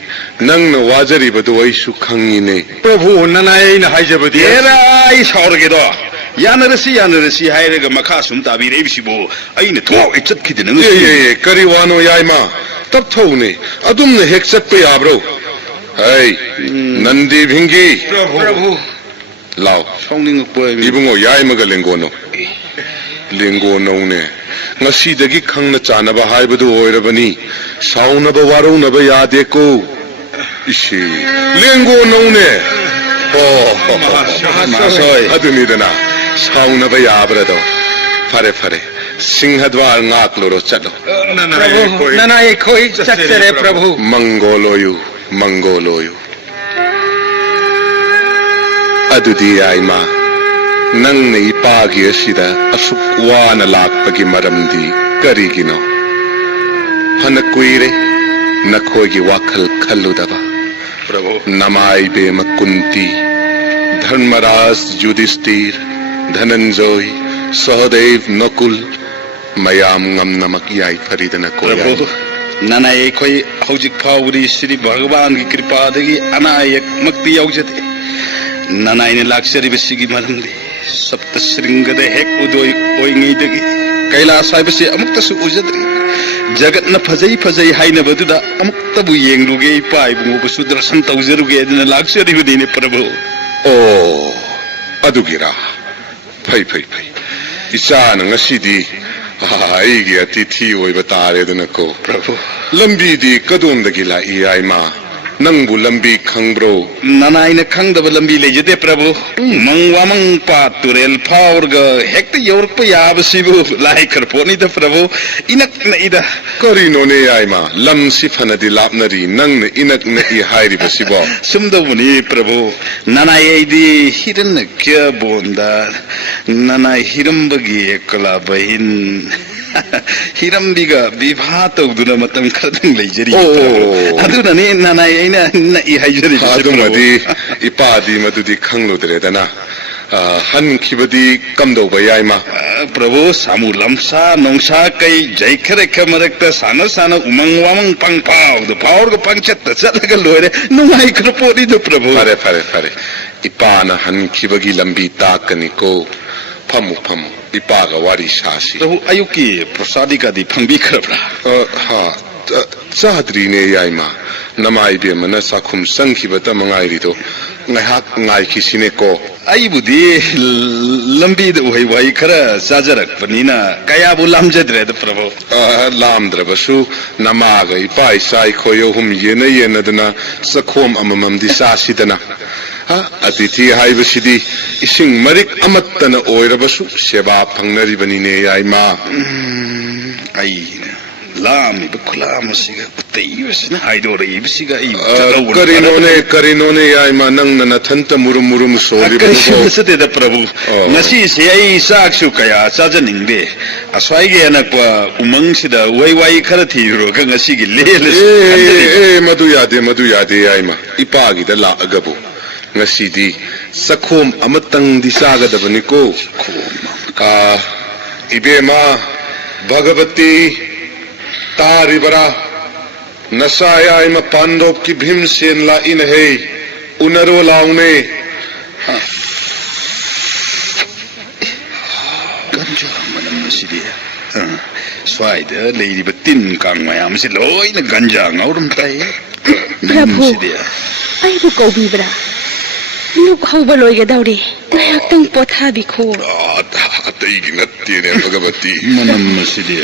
नंगन वाजरिबदु अइसु खंगिने प्रभु ननाय न हायजबदि एरा अइ साउरगेदो यानरसी हायरगा मखा सुम ताबिरेबिसिबु अइने थोक इचतखिदे नंग ये करी वानो यायमा तब थौने अदुम ने हेक चटपे याब्रो है नंदी भिंगी प्रभु लाओ साउनिंग पोय इबुंगो यायमगा लेंगोनो लेंगोनो ने ngasiदगी खंगना चानबा हायबदु ओइरबनी साउनबा वारौनबा यादेको इसी लेंगोनो ने हो मासोय अदुनिदना साउनबा याब्रदो फरे फरे सिंहद्वार ngakलोरो चलो ननाय खोइ चक्चरे प्रभु मंगोलोयु अदुदी आइमा नंगने इपागी असिदा असुक वाना लाक्पगी मरमदी करिगिनो फन कुइरे नखोगी वाखल खल्लुदबा प्रभु नमाई बेम Kunti Dharmaraj Yudhishthir Dhananjay Sahdev Nakul मयाम ngam namak yai faridana ko प्रभु ननाय खोइ हौजिक फाउरी श्री भगवान की कृपा दगी अनायक मक्ति यौजते ननायने लाक्सरिबसिगी मरमदे सप्त श्रृंगद हेक उदोय ओइङैदगी कैलाश हाइबसे अमुक्तसु उजद्री जगतन फजै फजै हाइनबदुदा अमुक्तबु येंगरुगे पाइबुबसु दर्शन तौजरुगे अदुना लाक्सरिबदिने प्रभु ओ अदुगिरा फै फै फै इचान ngasiदी आइगे अतिथि ओइबा तारेदनको प्रभु लंबीदी कदोंदगी लाई आइमा नंगबु लंबी खंग्ब्रो ननायने खंगदब लंबी लेजदे प्रभु मंगवामंग पा तुरेल फाउरग हेक्ट यौरप याबसिबु लाई खरपोनी द प्रभु इनक न इदा करिनोने आइमा लमसि फनदी लापनरी नंग इनक न इ हाइरि बसिबो सुमदबुनी प्रभु ननायैदी हिरन क्य बोंदा ननाय हिरंबगी एकला बहिन हिरंबिगा विवाह तौदुना मतम खरदंग लेजरी अदुनने ननाय ऐना न इ हाइजरी हादुमदी इपादी मदुदी खंगलुदरेदना हन खिबदी कमदौबा याइमा प्रभु सामु लमसा नोंसा कई जैखरे खमरक्ता साना साना उमंग वामंग पंग पाव दो पावर को पंग चत चलगा लोरे नुंगाई खरपोरी दो प्रभु फरे फरे फरे इपाना हन खिबगी लंबी ताकनिको फमु फमु इपागा वारी सासी प्रभु अयुकी प्रसादी का दी फंबी खरबरा हाँ चाहद्री ने याइमा नमाई बे मन साखुम संखिबत मंगाइरी तो ngahak ngai kisine ko ꯑꯩꯕꯨꯗꯤ ꯂꯝꯕꯤꯗ ꯎꯍꯩ ꯋꯥꯍꯩ ꯈꯔ ꯆꯥꯖꯔꯛꯄꯅꯤꯅ ꯀꯌꯥꯕꯨ ꯂꯥꯝꯖꯗ꯭ꯔꯦꯗ ꯄ꯭ꯔꯚꯨ lamdrabasu namaga ipa isai khoyo hum yena yenadana sakhom amamamdi sasidana atithi haibasidi ising marik amattana oirabasu seba phangnaribanine yaima ꯑꯩꯅ ꯂꯥꯝꯃꯤꯕ ꯈꯨꯂꯥꯝ ꯑꯁꯤꯒ ꯎꯠꯇꯩꯕꯁꯤꯅ ꯍꯥꯏꯗꯣꯔꯛꯏꯕꯁꯤꯒ ꯑꯩ karinone yaima nangna nathanta murum murum sori ꯀꯔꯤꯁꯨ ꯅꯠꯆꯗꯦꯗ ꯄ꯭ꯔꯚꯨ ꯉꯁꯤꯁꯦ ꯑꯩ ꯆꯥꯛꯁꯨ ꯀꯌꯥ ꯆꯥꯖꯅꯤꯡꯗꯦ ꯑꯁ꯭ꯋꯥꯏꯒꯤ ꯑꯅꯛꯄ ꯎꯃꯪꯁꯤꯗ ꯎꯍꯩ ꯋꯥꯍꯩ ꯈꯔ ꯊꯤꯔꯨꯔꯒ ꯉꯁꯤꯒꯤ ꯂꯦꯜꯂꯁꯤ madu yade yaima ipagida laagabu ngasidi sakhom amatang disagadabani ko ibema bhagavati taribara nasaya ima pandop ki bhimsen la inhe unaro laune ganja ꯃꯅꯝ ꯑꯁꯤꯗꯤ ꯁ꯭ꯋꯥꯏꯗ ꯂꯩꯔꯤꯕ ꯇꯤꯟ ꯀꯥꯡ ꯃꯌꯥꯝꯁꯤ ꯂꯣꯏꯅ ꯒꯟꯖꯥ ꯉꯧꯔꯝ ꯇꯥꯏ ꯄ꯭ꯔꯚꯨ ꯑꯩꯕꯨ ꯀꯧꯕꯤꯕ꯭ꯔꯥ ꯂꯨꯛ ꯍꯧꯕ ꯂꯣꯏꯒꯗꯧꯔꯦ ꯉꯥꯏꯍꯥꯛꯇꯪ ꯄꯣꯊꯥꯕꯤꯈꯣ ataygi nattine bhagavati ꯃꯅꯝ ꯑꯁꯤꯗꯤ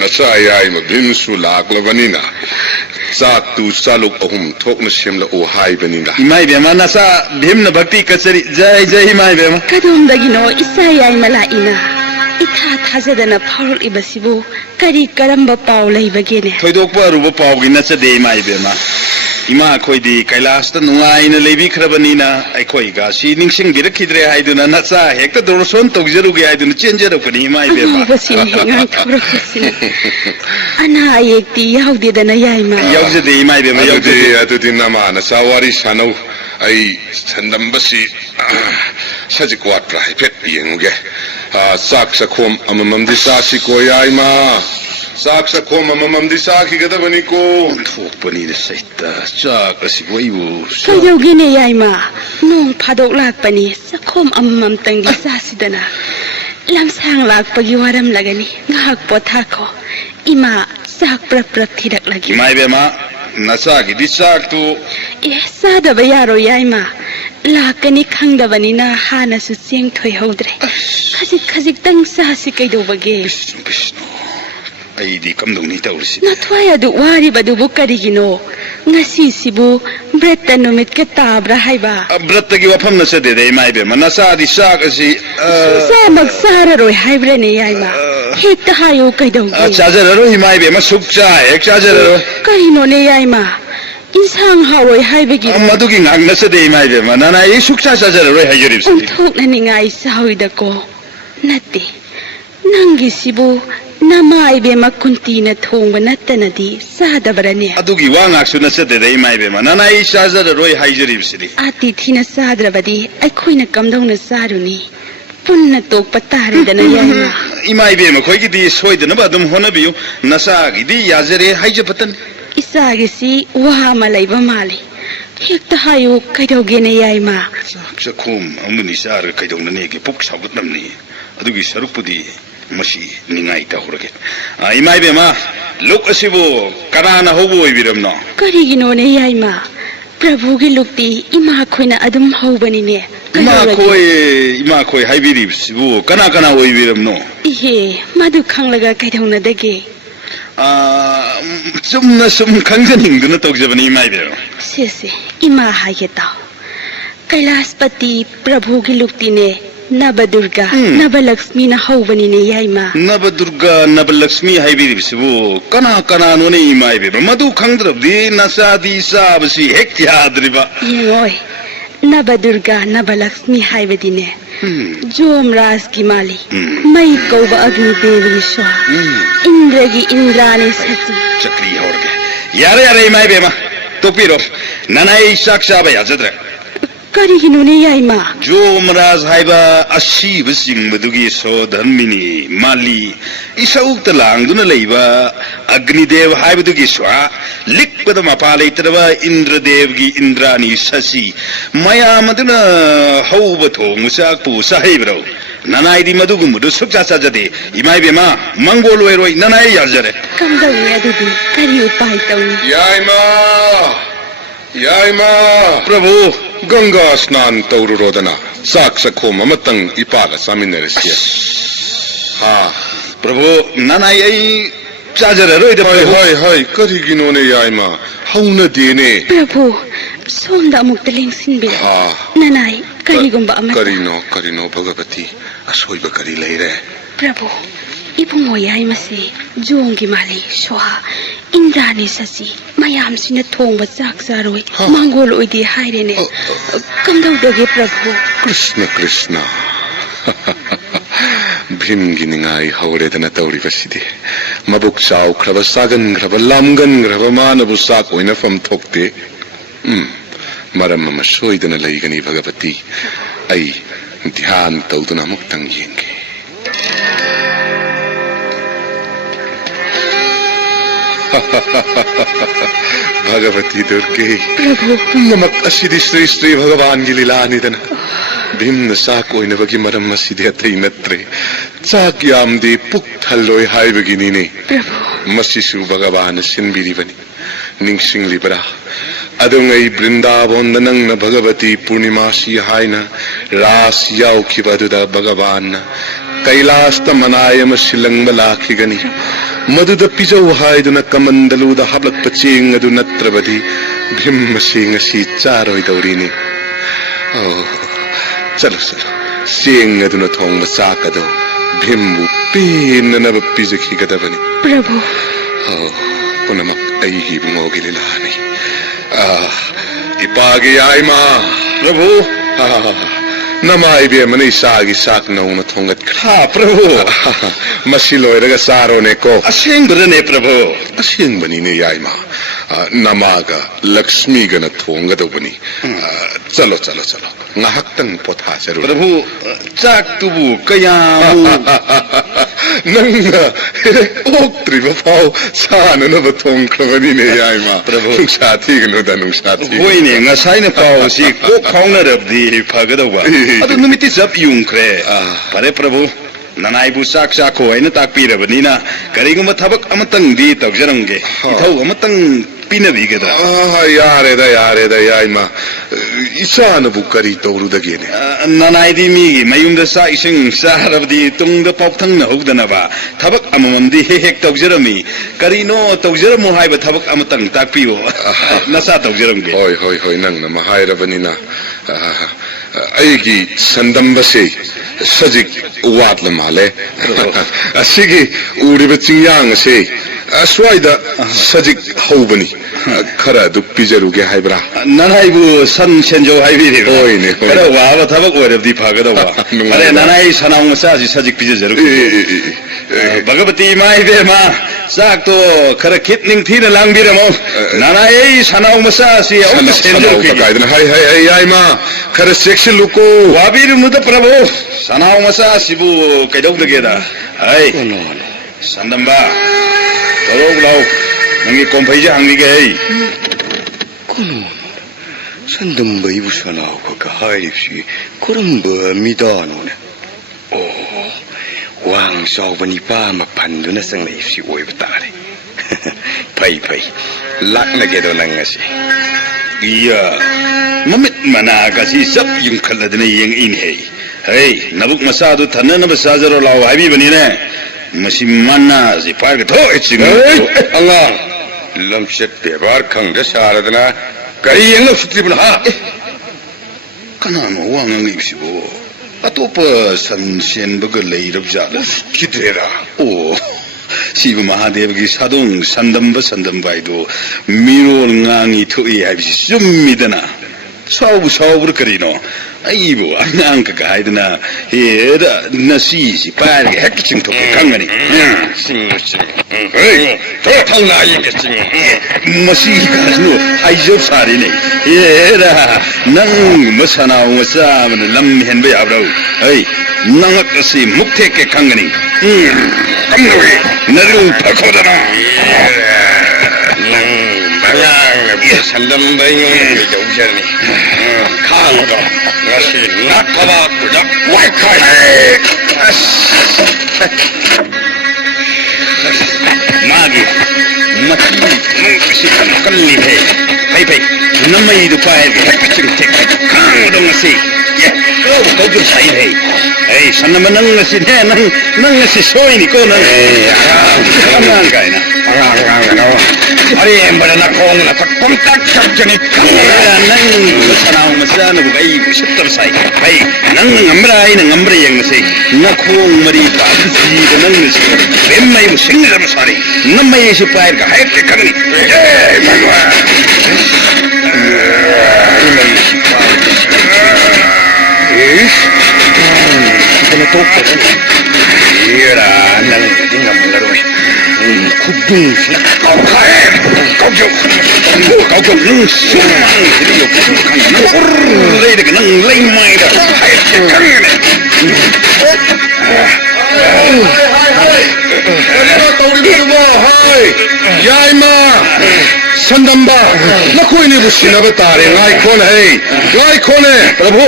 nasaya ima bhimsu laklabanina chaktu chaluk ahum thokna semla o haibanina ꯏꯃꯥ ꯏꯕꯦꯝꯃ ꯅꯆꯥ ꯚꯤꯝꯅ ꯚꯛꯇꯤ ꯀꯆꯔꯤ ꯖai jai ꯏꯃꯥ ꯏꯕꯦꯝꯃ ꯀꯗꯣꯝꯗꯒꯤꯅꯣ ꯏꯆꯥ ꯌꯥꯏꯃ ꯂꯥꯛꯏꯅ ꯏꯊꯥ ꯊꯥꯖꯗꯅ ꯐꯥꯎꯔꯛꯂꯤꯕꯁꯤꯕꯨ ꯀꯔꯤ ꯀꯔꯝꯕ ꯄꯥꯎ ꯂꯩꯕꯒꯦꯅꯦ ꯊꯣꯏꯗꯣꯛꯄ ꯑꯔꯨꯕ ꯄꯥꯎꯒꯤ ꯅꯠꯆꯗꯦ ꯏꯃꯥ ꯏꯕꯦꯝꯃ ꯏꯃꯥ ꯑꯩꯈꯣꯏꯗꯤ ꯀꯩꯂꯥꯁꯇ ꯅꯨꯡꯉꯥꯏꯅ ꯂꯩꯕꯤꯈ꯭ꯔꯕꯅꯤꯅ ꯑꯩꯈꯣꯏꯒꯁꯤ ꯅꯤꯡꯁꯤꯡꯕꯤꯔꯛꯈꯤꯗ꯭ꯔꯦ ꯍꯥꯏꯗꯨꯅ ꯅꯆꯥ ꯍꯦꯛꯇ ꯗꯣꯔꯁꯣꯟ ꯇꯧꯖꯔꯨꯒꯦ ꯍꯥꯏꯗꯨꯅ ꯆꯦꯟꯖꯔꯛꯄꯅꯤ ꯏꯃꯥ ꯏꯕꯦꯝꯃ ꯑꯉꯥꯎꯕꯁꯤꯅ ꯍꯦꯡꯉꯥꯡ ꯊꯧꯔꯛꯄꯁꯤꯅ ꯑꯅꯥ ꯑꯌꯦꯛꯇꯤ ꯌꯥꯎꯗꯦꯗꯅ ꯌꯥꯏꯃ ꯌꯥꯎꯖꯗꯦ ꯏꯃꯥ ꯏꯕꯦꯝꯃ ꯌꯥꯎꯖꯗꯦ adudi namana sawari sanau ai sandambasi sajik watra haifet yenguge sak sakhom amamamdi sasi ko yaima sak sakhom amamamdi saki gadabani ko ꯊꯣꯛꯄꯅꯤꯗ ꯁꯩꯇ ꯆꯥꯛ ꯑꯁꯤꯕꯨ ꯑꯩꯕꯨ ꯀꯩꯗꯧꯒꯦꯅꯦ ꯌꯥꯏꯃ ꯅꯣꯡ ꯐꯥꯗꯣꯛ ꯂꯥꯛꯄꯅꯤ ꯆꯥꯛꯈꯣꯝ ꯑꯃꯃꯝꯇꯪꯗꯤ ꯆꯥꯁꯤꯗꯅ ꯂꯝꯁꯥꯡ ꯂꯥꯛꯄꯒꯤ ꯋꯥꯔꯝꯂꯒꯅꯤ ꯉꯥꯏꯍꯥꯛ ꯄꯣꯊꯥꯈꯣ ꯏꯃꯥ ꯆꯥꯛ ꯄ꯭ꯔꯞ ꯄ꯭ꯔꯞ ꯊꯤꯔꯛꯂꯒꯦ ꯏꯃꯥ ꯏꯕꯦꯝꯃ ꯅꯆꯥꯒꯤꯗꯤ ꯆꯥꯛꯇꯨ ꯑꯦ ꯆꯥꯗꯕ ꯌꯥꯔꯣꯏ ꯌꯥꯏꯃ ꯂꯥꯛꯀꯅꯤ ꯈꯪꯗꯕꯅꯤꯅ ꯍꯥꯟꯅꯁꯨ ꯆꯦꯡ ꯊꯣꯏꯍꯧꯗ꯭ꯔꯦ ꯈꯖꯤꯛ ꯈꯖꯤꯛꯇꯪ ꯆꯥꯁꯤ ꯀꯩꯗꯧꯕꯒꯦ ꯕꯤꯁꯅꯨ ꯑꯩꯗꯤ ꯀꯝꯗꯧꯅꯤ ꯇꯧꯔꯤꯁꯤ ꯅꯊ꯭ꯋꯥꯏ ꯑꯗꯨ ꯋꯥꯔꯤꯕꯗꯨꯕꯨ ꯀꯔꯤꯒꯤꯅꯣ ꯉꯁꯤꯁꯤꯕꯨ ꯕ꯭ꯔꯦꯠꯇ ꯅꯨꯃꯤꯠꯀ ꯇꯥꯕ꯭ꯔꯥ ꯍꯥꯏꯕ ꯕ꯭ꯔꯠꯇꯒꯤ ꯋꯥꯐꯝ ꯅꯠꯆꯗꯦꯗ ꯏꯃꯥ ꯏꯕꯦꯝꯃ ꯅꯆꯥꯗꯤ ꯆꯥꯛ ꯑꯁꯤ ꯆꯥꯃꯛ ꯆꯥꯔꯔꯣꯏ ꯍꯥꯏꯕ꯭ꯔꯅꯦ ꯌꯥꯏꯃ ꯍꯦꯛꯇ ꯍꯥꯏꯌꯨ ꯀꯩꯗꯧꯒꯦ ꯆꯥꯖꯔꯔꯣꯏ ꯏꯃꯥ ꯏꯕꯦꯝꯃ ꯁꯨꯛꯆꯥ ꯍꯦꯛ ꯆꯥꯖꯔꯔꯣꯏ ꯀꯔꯤꯅꯣꯅꯦ ꯌꯥꯏꯃ ꯏꯟꯁꯥꯡ ꯍꯥꯎꯔꯣꯏ ꯍꯥꯏꯕꯒꯤ ꯃꯗꯨꯒꯤ ꯉꯥꯛ ꯅꯠꯆꯗꯦ ꯏꯃꯥ ꯏꯕꯦꯝꯃ ꯅꯅꯥ ꯑꯩ ꯁꯨꯛꯆꯥ ꯆꯥꯖꯔꯔꯣꯏ ꯍꯥꯏꯖꯔꯤꯕꯁꯤꯗꯤ ꯑꯣꯟꯊꯣꯛꯅꯅꯤꯡꯉꯥꯏ ꯆꯥꯎꯏꯗꯀꯣ ꯅꯠꯇꯦ ꯅꯪꯒꯤꯁꯤꯕꯨ ꯅꯃꯥ ꯏꯕꯦꯝꯃ ꯀꯨꯟꯇꯤꯅ ꯊꯣꯡꯕ ꯅꯠꯇꯅꯗꯤ ꯆꯥꯗꯕꯔꯅꯦ ꯑꯗꯨꯒꯤ ꯋꯥ ꯉꯥꯛꯁꯨ ꯅꯠꯆꯗꯦꯗ ꯏꯃꯥ ꯏꯕꯦꯝꯃ ꯅꯅꯥ ꯑꯩ ꯆꯥꯖꯔꯔꯣꯏ ꯍꯥꯏꯖꯔꯤꯕꯁꯤꯗꯤ ꯑꯇꯤꯊꯤꯅ ꯆꯥꯗ꯭ꯔꯕꯗꯤ ꯑꯩꯈꯣꯏꯅ ꯀꯝꯗꯧꯅ ꯆꯥꯔꯨꯅꯤ ꯄꯨꯟꯅ ꯇꯣꯛꯄ ꯇꯥꯔꯦꯗꯅ ꯌꯥꯏꯃ ꯏꯃꯥ ꯏꯕꯦꯝꯃ ꯑꯩꯈꯣꯏꯒꯤꯗꯤ ꯁꯣꯏꯗꯅꯕ ꯑꯗꯨꯝ ꯍꯣꯠꯅꯕꯤꯌꯨ ꯅꯆꯥꯒꯤꯗꯤ ꯌꯥꯖꯔꯦ ꯍꯥꯏꯖꯕꯇꯅꯤ ꯏꯆꯥꯒꯤꯁꯤ ꯋꯥ ꯑꯃ ꯂꯩꯕ ꯃꯥꯜꯂꯤ ꯍꯦꯛꯇ ꯍꯥꯏꯌꯨ ꯀꯩꯗꯧꯒꯦꯅꯦ ꯌꯥꯏꯃ ꯆꯥꯛ ꯆꯥꯈꯣꯝ ꯑꯃꯅꯤ ꯆꯥꯔꯒ ꯀꯩꯗꯧꯅꯅꯦꯒꯦ ꯄꯨꯛ ꯁꯥꯎꯒꯠꯅꯕꯅꯤ ꯑꯗꯨꯒꯤ ꯁꯔꯨꯛꯄꯨꯗꯤ ꯃꯁꯤ ꯅꯤꯡꯉꯥꯏ ꯇꯧꯔꯒꯦ ꯏꯃꯥ ꯏꯕꯦꯝꯃ ꯂꯨꯛ ꯑꯁꯤꯕꯨ ꯀꯅꯥꯅ ꯍꯧꯕ ꯑꯣꯏꯕꯤꯔꯕꯅꯣ ꯀꯔꯤꯒꯤꯅꯣꯅꯦ ꯌꯥꯏꯃ ꯄ꯭ꯔꯚꯨꯒꯤ ꯂꯨꯛꯇꯤ ꯏꯃꯥ ꯈꯣꯏꯅ ꯑꯗꯨꯝ ꯍꯧꯕꯅꯤꯅꯦ ꯏꯃꯥ ꯈꯣꯏ ꯍꯥꯏꯕꯤꯔꯤꯕꯁꯤꯕꯨ ꯀꯅꯥ ꯀꯅꯥ ꯑꯣꯏꯕꯤꯔꯕꯅꯣ ꯏꯍꯦ ꯃꯗꯨ ꯈꯪꯂꯒ ꯀꯩꯗꯧꯅꯗꯒꯦ ꯆꯨꯝꯅ ꯁꯨꯝ ꯈꯪꯖꯅꯤꯡꯗꯨꯅ ꯇꯧꯖꯕꯅꯤ ꯏꯃꯥ ꯏꯕꯦꯝꯃ ꯁꯦꯁꯦ ꯏꯃꯥ ꯍꯥꯏꯒꯦ ꯇꯥꯎ ꯀꯩꯂꯥꯁꯄꯇꯤ ꯄ꯭ꯔꯚꯨꯒꯤ ꯂꯨꯛꯇꯤꯅꯦ ꯅꯕꯗꯨꯔꯒ ꯅꯕꯂꯛꯁꯃꯤꯅ ꯍꯧꯕꯅꯤꯅꯦ ꯌꯥꯏꯃ ꯅꯕꯗꯨꯔꯒ ꯅꯕꯂꯛꯁꯃꯤ ꯍꯥꯏꯕꯤꯔꯤꯕꯁꯤꯕꯨ ꯀꯅꯥ ꯀꯅꯥꯅꯣꯅꯦ ꯏꯃꯥ ꯏꯕꯦꯝꯃ ꯃꯗꯨ ꯈꯪꯗ꯭ꯔꯕꯗꯤ ꯅꯆꯥꯗꯤ ꯆꯥꯕꯁꯤ ꯍꯦꯛ ꯌꯥꯗ꯭ꯔꯤꯕ ꯌꯦꯡꯉꯣꯏ ꯅꯕꯗꯨꯔꯒ ꯅꯕꯂꯛꯁꯃꯤ ꯍꯥꯏꯕꯗꯤꯅꯦ ꯖꯣꯝ ꯔꯥꯖꯀꯤ ꯃꯥꯂꯤ ꯃꯩ ꯀꯧꯕ ꯑꯒꯅꯤꯗꯦꯕꯒꯤ ꯁ꯭ꯋꯥ ꯏꯟꯗ꯭ꯔꯒꯤ ꯏꯟꯗ꯭ꯔꯥꯅꯤ ꯁꯆꯤ ꯆꯀ꯭ꯔꯤ ꯍꯧꯔꯒꯦ ꯌꯥꯔꯦ ꯌꯥꯔꯦ ꯏꯃꯥ ꯏꯕꯦꯝꯃ ꯇꯣꯛꯄꯤꯔꯣ ꯅꯅꯥ ꯑꯩ ꯆꯥꯛ ꯆꯥꯕ ꯌꯥꯖꯗ꯭ꯔꯦ ꯀꯔꯤꯒꯤꯅꯣꯅꯦ ꯌꯥꯏꯃ ꯖꯣꯃꯔꯥꯖ ꯍꯥꯏꯕ ꯑꯁꯤꯕ ꯆꯤꯡꯕꯗꯨꯒꯤ ꯁꯣꯙꯔꯃꯤꯅꯤ ꯃꯥꯂꯤ ꯏꯁꯧꯇ ꯂꯥꯡꯗꯨꯅ ꯂꯩꯕ ꯑꯒꯅꯤꯗꯦꯕ ꯍꯥꯏꯕꯗꯨꯒꯤ ꯁ꯭ꯋꯥ ꯂꯤꯛꯄꯗ ꯃꯄꯥ ꯂꯩꯇ꯭ꯔꯕ ꯏꯟꯗ꯭ꯔꯗꯦꯕꯒꯤ ꯏꯟꯗ꯭ꯔꯥꯅꯤ ꯁꯁꯤ ꯃꯌꯥꯝ ꯑꯗꯨꯅ ꯍꯧꯕ ꯊꯣꯡꯕ ꯆꯥꯛꯄꯨ ꯆꯥꯍꯩꯕ꯭ꯔꯣ ꯅꯅꯥꯏꯗꯤ ꯃꯗꯨꯒꯨꯝꯕꯗꯨ ꯁꯨꯛꯆꯥ ꯆꯥꯖꯗꯦ ꯏꯃꯥ ꯏꯕꯦꯝꯃ ꯃꯪꯒꯣꯜ ꯑꯣꯏꯔꯣꯏ ꯅꯅꯥꯏ ꯌꯥꯖꯔꯦ ꯀꯝꯗꯧꯅꯤ ꯑꯗꯨꯗꯤ ꯀꯔꯤ ꯎꯄꯥꯏ ꯇꯧꯅꯤ yaima ꯄ꯭ꯔꯚꯨ गंगा स्नान तौरुरोदना चाक सखोम अमतंग इपागा चामिन्नरसि हा प्रभु ननाई आई चाजररोइद हाय हाय हाय करिगिनोने याइमा हौनदेने प्रभु सोमदा अमुक्ता लेंसिनबिरा हा ननाई करिगुम्बा अमता करिनो भगवती असोइबा करि लैरे प्रभु इबुंगो याइमासे जोंगी माली सोहा इंद्रानी ससी मयामसिना थोंबा चाक चारोय मांगोल ओइदि हाइरेने कमदौदगे प्रभु कृष्ण कृष्ण भीमगी निंगाई हौरेदना तौरिबसिदि मबुक चाउख्रब सागनख्रब लामगनख्रब मानबु चाक ओइना फम थोक्ते मरम अमा सोइदना लैगनी भगवती आई ध्यान तौदुना मुक्तंग येंगे भगवती दुर्गे प्रभु नमक असिदि श्री श्री भगवान की लीला निदना भीम चाक ओइनबगी मरम असिदि अथै नत्रे चाक यामदि पुक थल्लोय हाइबगिनिने प्रभु मसिसु भगवान सिनबिरिबनी निंगसिंगलिबरा अदुंगै वृंदावन नंगना भगवती पूर्णिमासी हाइना रास याउखिबदुदा भगवान कैलास मनायम सिलंग लाखिगनी मधुद पिजौ हाइदुना कमंडलुदा हबलक चेंग अदु नत्रबदी भीम सिंगसी चारोइदौरिनी ओ चलो चलो चेंग अदुना थोंग चाक अदो भीमबु पेननब पिजखिगदबनी प्रभु ओ पुनमक अइगी बुंगोगी लीलानी इपागे आइमा प्रभु नमाई बे मने सागी साक नौना थोंगत हा प्रभु मसी लोइरगा सारोने को असेंबरने प्रभु असेंबनीने याइमा नमागा लक्ष्मी गना थोंगदबनी चलो चलो चलो ngahaktan potha jaru प्रभु चाक तुबु कयामु नंगा ओक्त्रिबा फाउ साननब थोंख्रबनीने याइमा प्रभु साथी गनो दनु साथी होइने ngसाइने पाउसी कोक फाउनरबदि फगदौबा अदु नुमिति जप युंख्रे फरे प्रभु ननाइबु चाक चाखो हैन ताकपिरबनिना करिगुम थबक अमतंगदि तौजरंगे इथौ अमतंग पिनबिगदा यारेदा याइमा इसानबु करी तौरुदगेने ननाइदि मिगी मयुमदा सा इसिंग सारबदि तुंगदा पाउथंग हौदनबा थबक अमममदि हेक तौजरमी करिनो तौजरमु हाइबा थबक अमतंग ताकपियो नसा तौजरंगे होय होय होय नंगना महाइरबनिना अइगी संदंबसे सजिक वातल माले असिगी उरिब चिंयांग से अस्वाइदा सजिक हौबनी खरा दु पिजरुगे हाइब्रा ननाइबु सन सेंजो हाइबिरि होइने खरा वाबा थबक ओरबदि फगदौबा अरे ननाइ सनाउ मसाजि सजिक पिजजरु भगवती माइ बेमा चाक तो खरा खितनिंग थिन लांगबिरमो ननाइ सनाउ मसासि औ सेंजरु काइदन हाय हाय हाय याइमा खरा सेक्सी लुको वाबिरु मुद प्रभु सनाउ मसासिबु कैदौदगेदा हाय संदंबा तरो लाउ नंगी कोंफैजे हांगिगे कुनु संदंबैबु सनाउ का हाइरिसि कुरंबा मिदानोने ओ वांग साउबनी पा मफन्दुना संगलैसि ओइबा तारे फै लाक्नगेदो नंगसि इया ममित मनागासि सब युंखलदने येंग इनहे हे नबुक मसादु थननब साजरो लाउ हाइबिबनिने मसी मन्ना जि पार्ग थो इचिंग अंगा लमसेट बेबार खंगद सारदना करी येंग सुत्रिबन हा कनानो वांग इबसिबो अतोप संसेन बग लेइरब जाला किद्रेरा ओ शिव महादेव की सादोंग संदम बाइदो मिरोल ngangi थोई हाइबिसि सुम्मिदना साउ करिनो अइबो अंगांग का हाइदना हेदा नसी सि पार हेक चिंग थोक खंगनी हे थौना येंग चिंग मसी कासनो हाइजो सारि नै हेदा नंग मसनाउ मसामन लम हेनबे याब्रौ है नंगक असि मुक्थे के खंगनी कमनवे नरु फखोदना नंग Bayang संदंबै जौजरनी खांगदो ngasi nakaba kudak wai kai magi mati mengkasi kalli hai Hey, hey, namay du pair ge hek ching tek kang dong si ye ko gur sai hey hey sanam nang si ne nang si soi ni ko nang nang kai na ari embara na kong na kom tak chap jani kang nang sanau masana bu gai sittar sai hey nang ngamra ai nang ngamra yang si na khong mari pa si nang si bem mai bu sing ram sari namay si pair ga hek kang ni hey bhagwan Kita tu pun, iya nang tinggal mengarut, kubung kau kaya, kau jauh nung sumang, jadi yo kan nung urlay dengan nung lay mai dah, hai kan ni. Hai, yai ma, sandamba, nakoi ni busi na betare, ngai kon hai, Prabhu,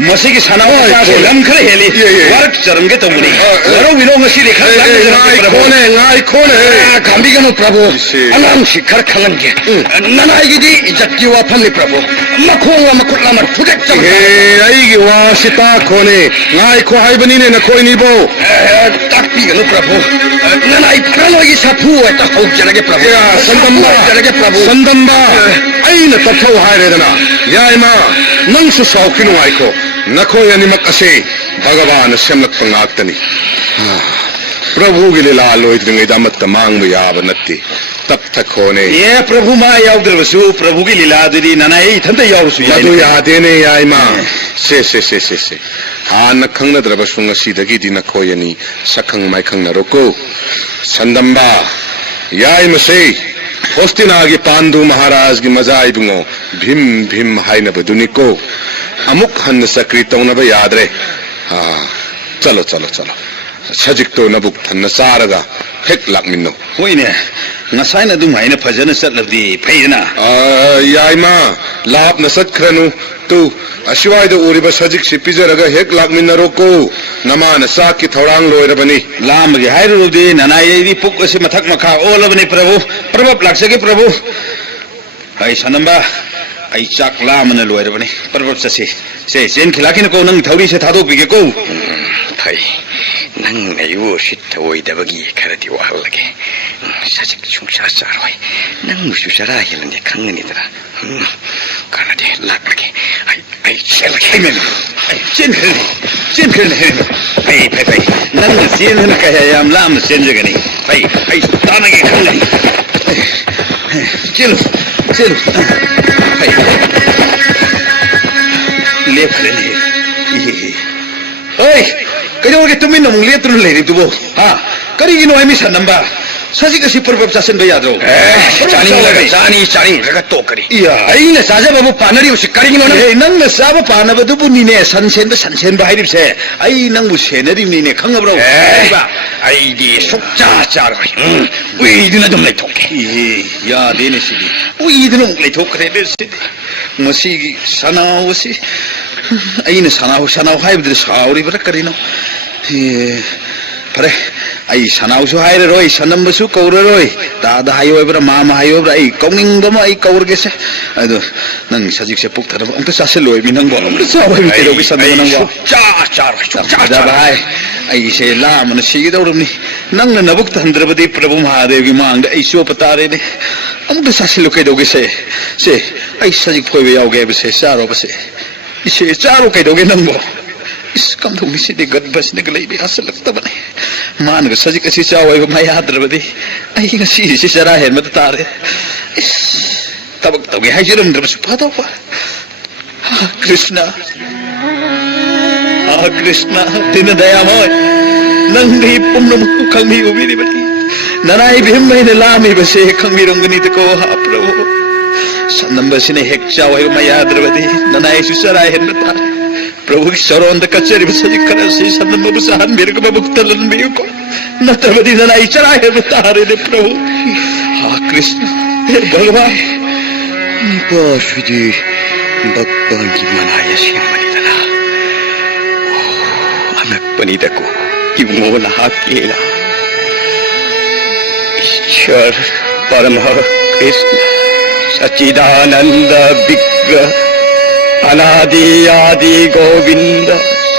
masih ke sana wah, lam kere heli, warak jarum ke tumuni, laro wino masih lekar ngai kon hai, kami kan Prabhu, alam sikar kalan ke, nana ini ijat jiwa pani Prabhu, makong makut lamar pudak jam. ai gi wa sita kone, ngai ko hai bani ne nakoi ni bo, Tapi kan Prabhu, nana ikan lagi sapu, itu hau jaga Prabhu, jaga Prabhu. Sandamba, ai na tathau hai re dana, yai ma, nang su saukinu ai ko, nakoi ani mak ase, Bhagavan semlak pangak tani. Prabhu gi lila loit ngai damat tamang mu ya banatti, tak tak kone. Ye Prabhu ma yaw dervasu, Prabhu ki lila diri nana thanda yaw su. Madu ya dene yai ma, se. Na khang na draba sunga si dagi di na khoi ani, sakhang mai khang na roko. Sandamba, yai ma se. Hostina gi Pandu Maharaj gi mazai bungo bhim hai na baduni ko amuk han sakri tong na ba yad re ha chalo sajik to nabuk than na saraga hek lak minno Hoine, ngasai na dum hai na phajana sat labdi phaina. yai ma lap na sat khranu tu asiwai da uri ba sajik si pijaraga hek lak minna roko nama na sa ki thorang loi ra bani Lam gi hai ru di nana ye puk ase mathak makha ola bani Prabhu, Prabhu lakse ke Prabhu. Ai sanamba, ai chak lam na loi ra bani. Prabhu se jen khilaki na ko nang thauri se thado pi ke ko. Thai, nang nayu sit thoi da bagi kharati wahal lage. Sajik sungsar saroi, nang mususara hilan de khang ni dara. Karena dia lak lagi, ai sel lagi men, Ai jen khil ai nang jen na kaya yam lam jen jaga ni. Ai tana ke khang ni. Chelo. Ai le khale ni. Oi, kaya ke tumin nang le tru le ni tu bo. Ha, kari gino ai mi sanamba. Sajik asi perbab sasen bayadro. Cani raga to kari. Iya, ai na saja babu panari usi kari gino na. Nang na saba pana ba dubu ni ne sansen ba hairip se. Ai nang bu senari ni ne khang bro. Ba. Ai di sukcha charoi. Ui dina dum lai toke. Ya de ne sidi. Ui dina lai thok kare de sidi. Masi sanau si. Ai na sanau haib de sauri bara kari no. Pare ai sanau su haire roi sanam su kaura roi da hayo ebra mama hayo ebra ai konging dama ai kaur ge se ado nang sajik se puk thara ong ta sa se loi bi nang bo ong sa bai bi ro bi san nang bo Sukcha da bai ai se la man si gi dawrum ni nang na nabuk tandrabadi prabhu mahadev gi mang ai so patare ne ong ta sa se lo kai do ge se ai sajik phoi be yaw ge be se sa ro ba se charo kai do ge nang bo is kam thong si de gad bas ne galai be asal ta bane man ga sajik asi chawai ba mai hadrabadi ai ga si sara hen mat tare is tabak tawge hai jiram dra su pha pa Krishna dina daya moy nang hi pumnam khang mi ubi ni bati nanai bhim mai ne lami ba se khang mi rong ni te ko ha prabhu sanamba sine hek chawai ma yadrabadi nanai su sara hen mat tare Prabhu ki saron da kachari ba sajik kara se sanamba ba sahan mere ko ba buktalan mi ko natrabadi nanai chara hen mat tare ne Prabhu ha Krishna Bhagavan Bashudi bakban ki manaya siyamanidana. Anak panidaku kibo na hakila. Ishwar Paramaha Krishna सच्चिदानंद विग्रह अनादि आदि गोविंद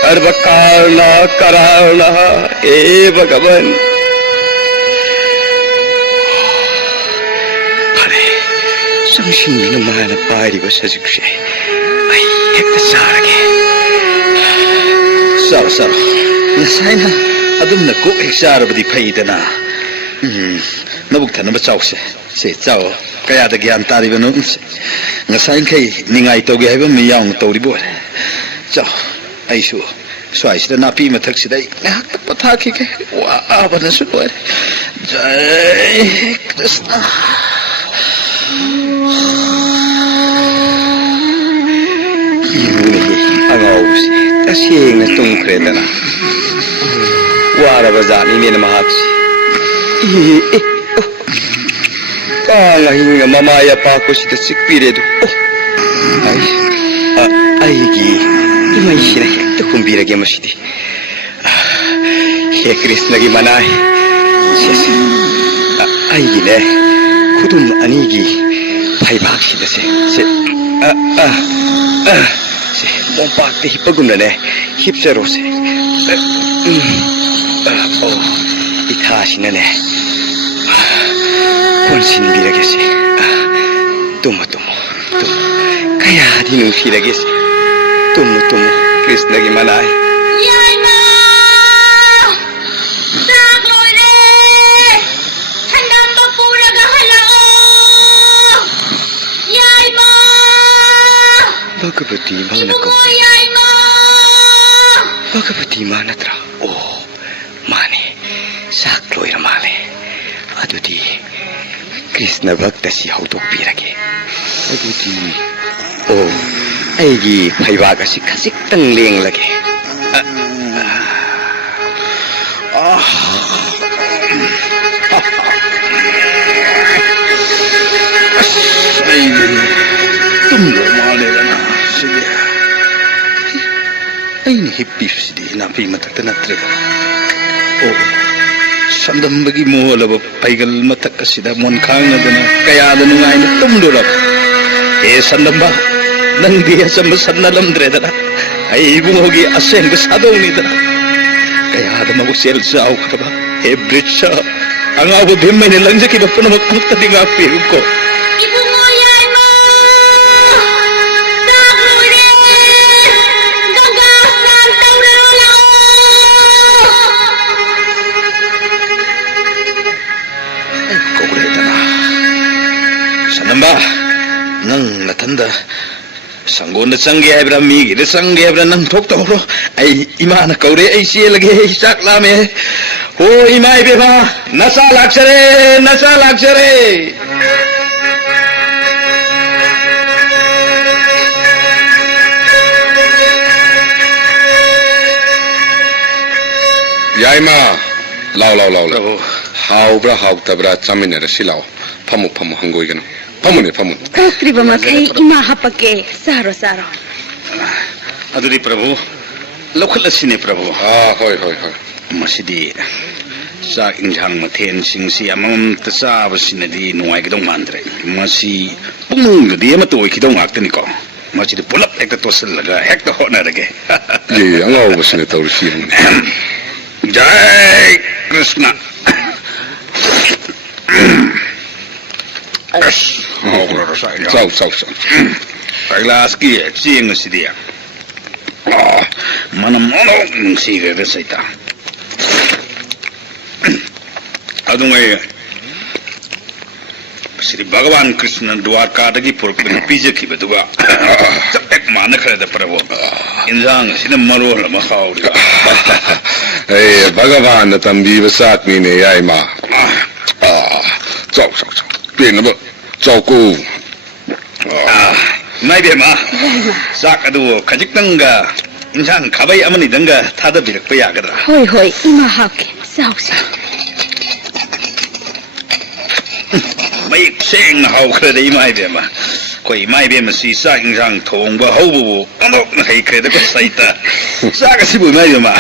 सर्व कारण कारण हे भगवान फरे संसिंग मान पारिब सजिक्से आई हेक्ता सारगे सारो सारो नसाइना अदुमना कोक हेक सारबदी फैदना नबुक थनब चाउसे से चाउ कयादा ज्ञान तारिबनो ngsain khai ningai toge haiba mi yaung tori bo cha aisu swaisida napi mathak sidai ngak patha ki ke wa abana su boy jai krishna angausi tasing tung kredana wara bazani ne mahaksi Pangahinga mamaya pa ako sida sikpiredo. Ay gi imay sina hekta kumbira gi masidi. He Krishna gi manay. Yes. Ay gi le kudun ani gi pai bak sida se. Se bompak te hipagumna ne hipsero se. Oh ithasina ne. Konsin biragese tumo kaya di nung firagese tumo Krishna gi manay Yai ma sak loi re hanam ba puraga halao Yai ma Bhagavati manako Ibumo yai ma Bhagavati manatra oh mane sak loi ramale adudi Krishna Bhakta si hautok pirage. Aduti. Oh, aigi phaiwaga si khasik tang leng lage. tumlo male dana sige aini hippi sidi napi mathak natre oh Sandambagi moholaba paigal mathak asida mon khangna dana kayada nungaina tumdurap e sandamba nangdi asamba sannalamdre dana ai bungogi asenga sadongni dana kayada magu sel sau khaba e bridge angabu dhimmene langjaki bakkuna makta dinga piruko Ibumo yai ma sak loi re ganga san taure lao Sanamba, nang natanda sangon sangge haibra mi gi sangge haibra nang thok to ro ai imana kaure ai se lage sak lame ho imai be ba nasa laksare Yaima, lao. Haubra tabra chaminera silao. Pamu hangoi gano. Pamun. Kakriba makai ima hapake saro aduri prabhu lokhalasine prabhu Hoi. masidi sa injang mathen singsi amam tsa basinadi nuai gidong mandre masi pung de ma toy kidong aktani ko masidi pulap ekta tosal laga hekta hona rage Ye, angau basine tawrisi. jai krishna Sau. Paglas ki chieng sidia manam ono sire resaita adungai Sri Bhagavan Krishna Dwarka dagi purkli pije ki beduga ek mana khare da prabhu injang sina marol ma khawri Hey, Bhagavan tambi basak ni ne yaima. Sau. Pin ba. Sau ko. mai be ma sak adu khajik tanga injang khabai amani danga thada birak pa yagadra hoi ima hake sausi mai seng hau khre dei mai be ma koi mai be ma si sa injang thong ba hau bu anok na hai khre da ko saita sa ka si bu mai be ma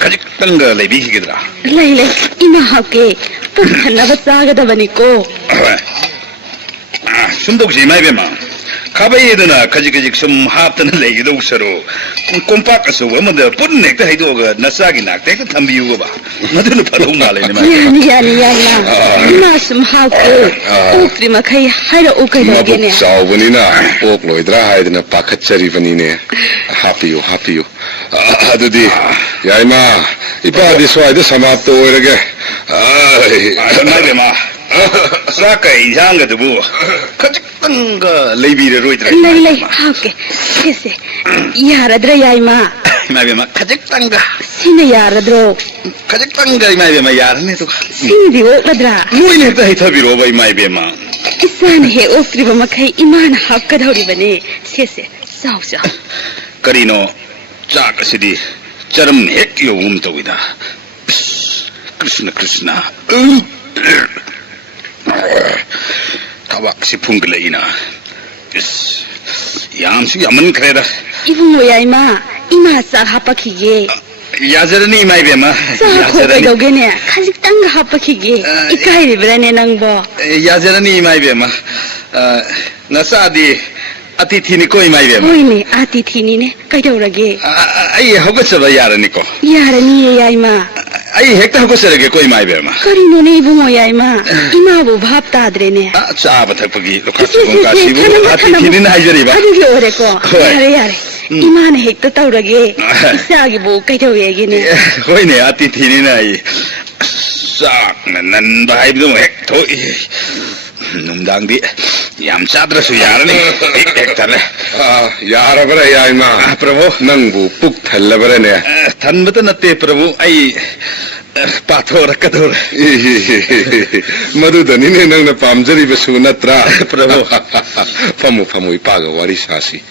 khajik tanga le bi higidra Lai ima hake pukhanna ba sagadabani ko 숨독시 마이베마 가바이에드나 가지가지 숨 합드는 레기도 서로 꼼빡가서 뭐만데 뿌른 넥다 해도가 나싸기 낙대가 담비우고 봐 나도는 바로 말이네 Yani yani yani ima sum hauke ukri makai haira ukaidogeне mabuk saubunina ok loidra haidna pakhatcharibani hapiyu hapiyu adudi yaima ipadi swaida samapto oirage 마이베마 사카 이상가도 뭐 가직던가 레비르로이드라 lei lei hauke sese yaradra yaima 마이베마 가직던가 sine yaradro 가직던가 마이베마 야르네 또 sindi okladra 노이네 다 히타비로 바이 마이베마 isan he okriba makai imana hapkadhauribane sese sausa करीनो चाक सिदी चरम हेक यो उम तोविदा Krishna Krishna तवाक सिफुंगलेइना यामसु यामन खरेदा ibungo yaima ima sa hapakige याजरनी माइबेमा sa khokaidogeने khajitang hapakige ikairibrane nangbo याजरनी माइबेमा नसादी अतिथिनि कोइ माइबेमा hoine atithi ne kaidaurage आई हगसबा यारनिको yarani yaima आई हेक्ता हगसरगे कोइ माइबेमा karino ne ibungo yaima imabu bhap tadrene चाब थकपगी लोकासुगम कासिबु अतिथिनि हाइजरिबा adugi oreko Hoi. yare yare imana hekta taurage isagi bu kaidawegene होइने अतिथिनि नाइ साक none बाइबदो हेक थोइ नुमदांगदि याम चाद्रसु यारनि हेक तले yarabara yaima Prabhu nangbu puk thallabara थनबत नते Prabhu I Pathor कदोर madudani nangna pamjaribasu natra Prabhu famu famu ipaga wari sasi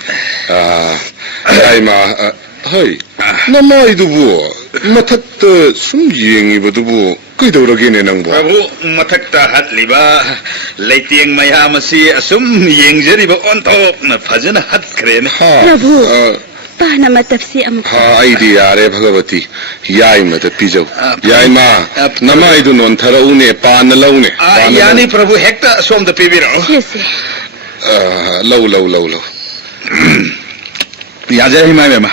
yaima hoi namaidubu mathakta sum yengibadubu kaidoragene nangbo Prabhu मथक्ता हतलिबा लेतियंग मयामसी assume येंगजरिबा ओंथोकना फजना हतखरेन prabhu pana matapsi am ha aidi yare bhagavati yaima ta pijau yaima namaidu non tharaune pan laune यानी प्रभु हेक्ता सोम the पिबिरो sese lau याजे हिमायमा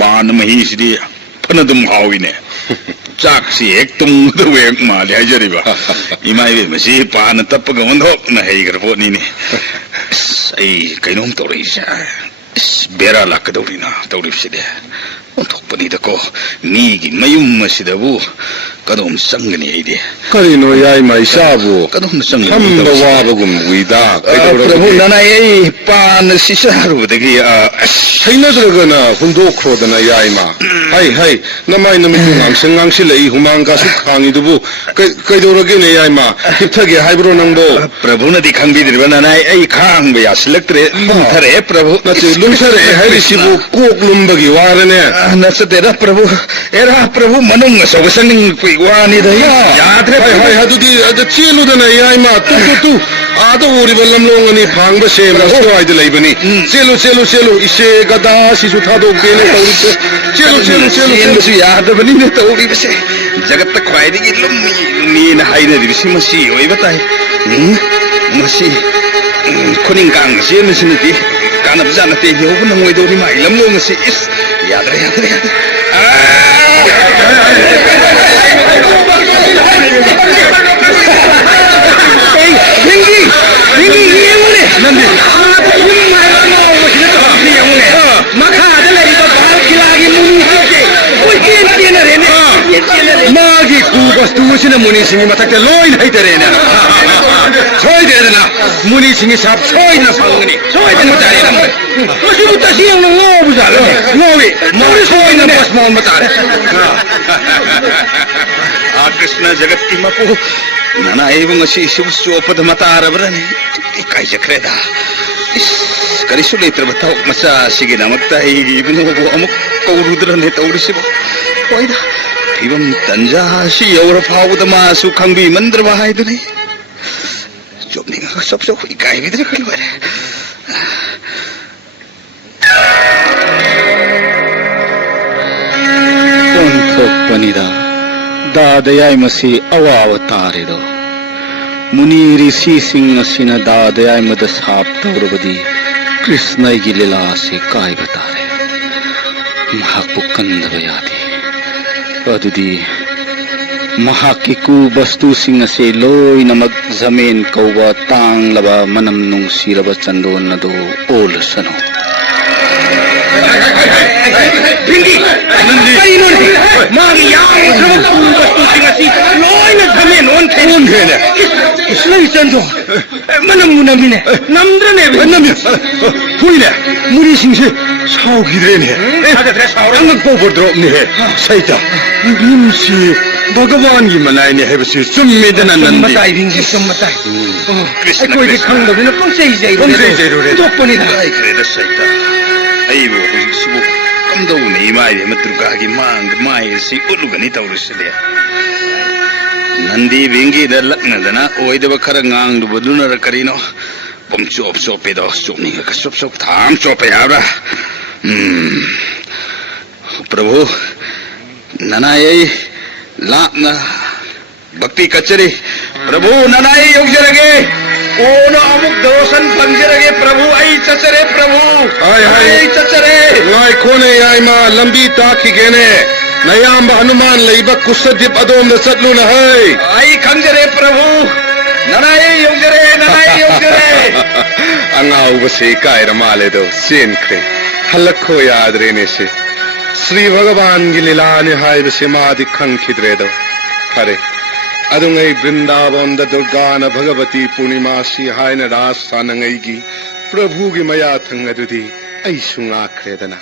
पान महीसिदी फनदम हाविने चाकसी एक तुम the wake माले हाजरिबा इमाइबे मसी पान तपग वंधोक न हेगर पोनीने आई कैनोम तोरिसा बेरा लाकदौरिना तौरिसिदे वंधोकपनिदको मीगी मयुम मसिदबु कदोम संगनी आइदे karino yaima isabu कदोम संगनी hamba wabagum wida प्रभु नना यही पान सिसारुदगी hainadragana hundokrodana yaima hai namai namitu ngangsing lei humanga su khangi dubu kaidoragene yaima hithage haibro nangbo प्रभु नदी खंगबिदिरबा नना यही खांग बया सिलेक्टरे लुंथरे प्रभु nati lungsare hairisibu koklum warane नसतेरा प्रभु एरा प्रभु मनुंग सोगसनिंग वानी दही यात्रे hai hadudi ada cheludana yaima tu ada uriba lamlongani phangba semra soida leibani chelu ise gada sisu thado kene tawrise chelu su यादबनी ने तौरी बसे जगत ख्वाइदी की लुम्मी न हाइदे दिसी मसी ओइ बताइ मसी खुनिंग कांग से मसिनती कानब जानते योब नंगोइ दोरी माइ लमलो मसी इस यादरे 링기 예문에 난데 마기 구가스투시나 무니싱이 마탁때 로인 하이데레나 소이데나 무니싱이 삽 소이나 상근이 소이나 자리나 무시부터 시행은 노부자래 노위 노리 소이나 버스만 마타래 아 कृष्ण जगत की मपु नाना एवं अशी शिवस्योपद मतारबरने काय जखरेदा करिसु लेत्र बताओ मचा सिगे नमकता इबनु अमुक कौरुद्रने तौरिसिबो होइदा इबम तंजासी यौर फावद मासु खंबी मंद्र बहाइदने जोबनिगा सब इकाय बिद्रे खलवरे कोन थोक पनिदा दादयाय मसी अवाव तारेदो मुनि ऋषि सिंह असिना दादयाय मद साप तौरबदी कृष्ण की लीला से काय बतारे महाकु कंदब यादे अदुदी महाकी कु वस्तु सिंह से लोई नमक जमीन कौवा तांग लबा मनम नुंगसीरब चंदोन नदो ओल सनो भिंगी मागी याम वस्तु सिंह सी लोई न धमे नोन थे इसलिए चंदो मनम मुनमिने नम्द्रने नम्य हुईने मुनि सिंह से साव गिद्रेने अंग पोपर ड्रॉपने है सैता भीमसी भगवान की मनाई ने है बसे सुम्मेदन नंदी मताई भिंगी सुम्मताई कृष्ण कोई खंग बिना पंसे जय रे तो पनी दा आई करे सैता आई वो सुबह कंदो नहीं माई मद्रुका की मांग माई सी उलुगनी तौरसले नंदी भिंगी द लक्नदना ओइदब खर ngang du buduna karino pom chop chope do chopni ka chop chop tham chope yabra प्रभु ननाई लापना भक्ति कचरे प्रभु ननाई योगजरगे ओन अमुक दोसन पंजरगे प्रभु आई चचरे प्रभु आई चचरे ngai khone ai ma lambi ta khi gene nayam hanuman leiba kusadip adom da chatlu na hai I खंजरे Prabhu ननाई योगजरे angau ba se kai ramale do sen kre halakho yaad rene se Shri भगवान की लीला ने हाय बसे मादि खंखिद्रे दो खरे अदुंगई Vrindavan the Durga न भगवती पूर्णिमासी हाय न रास सानंगई की प्रभु की मया थंग दुधी ऐ सुंगा खरेदना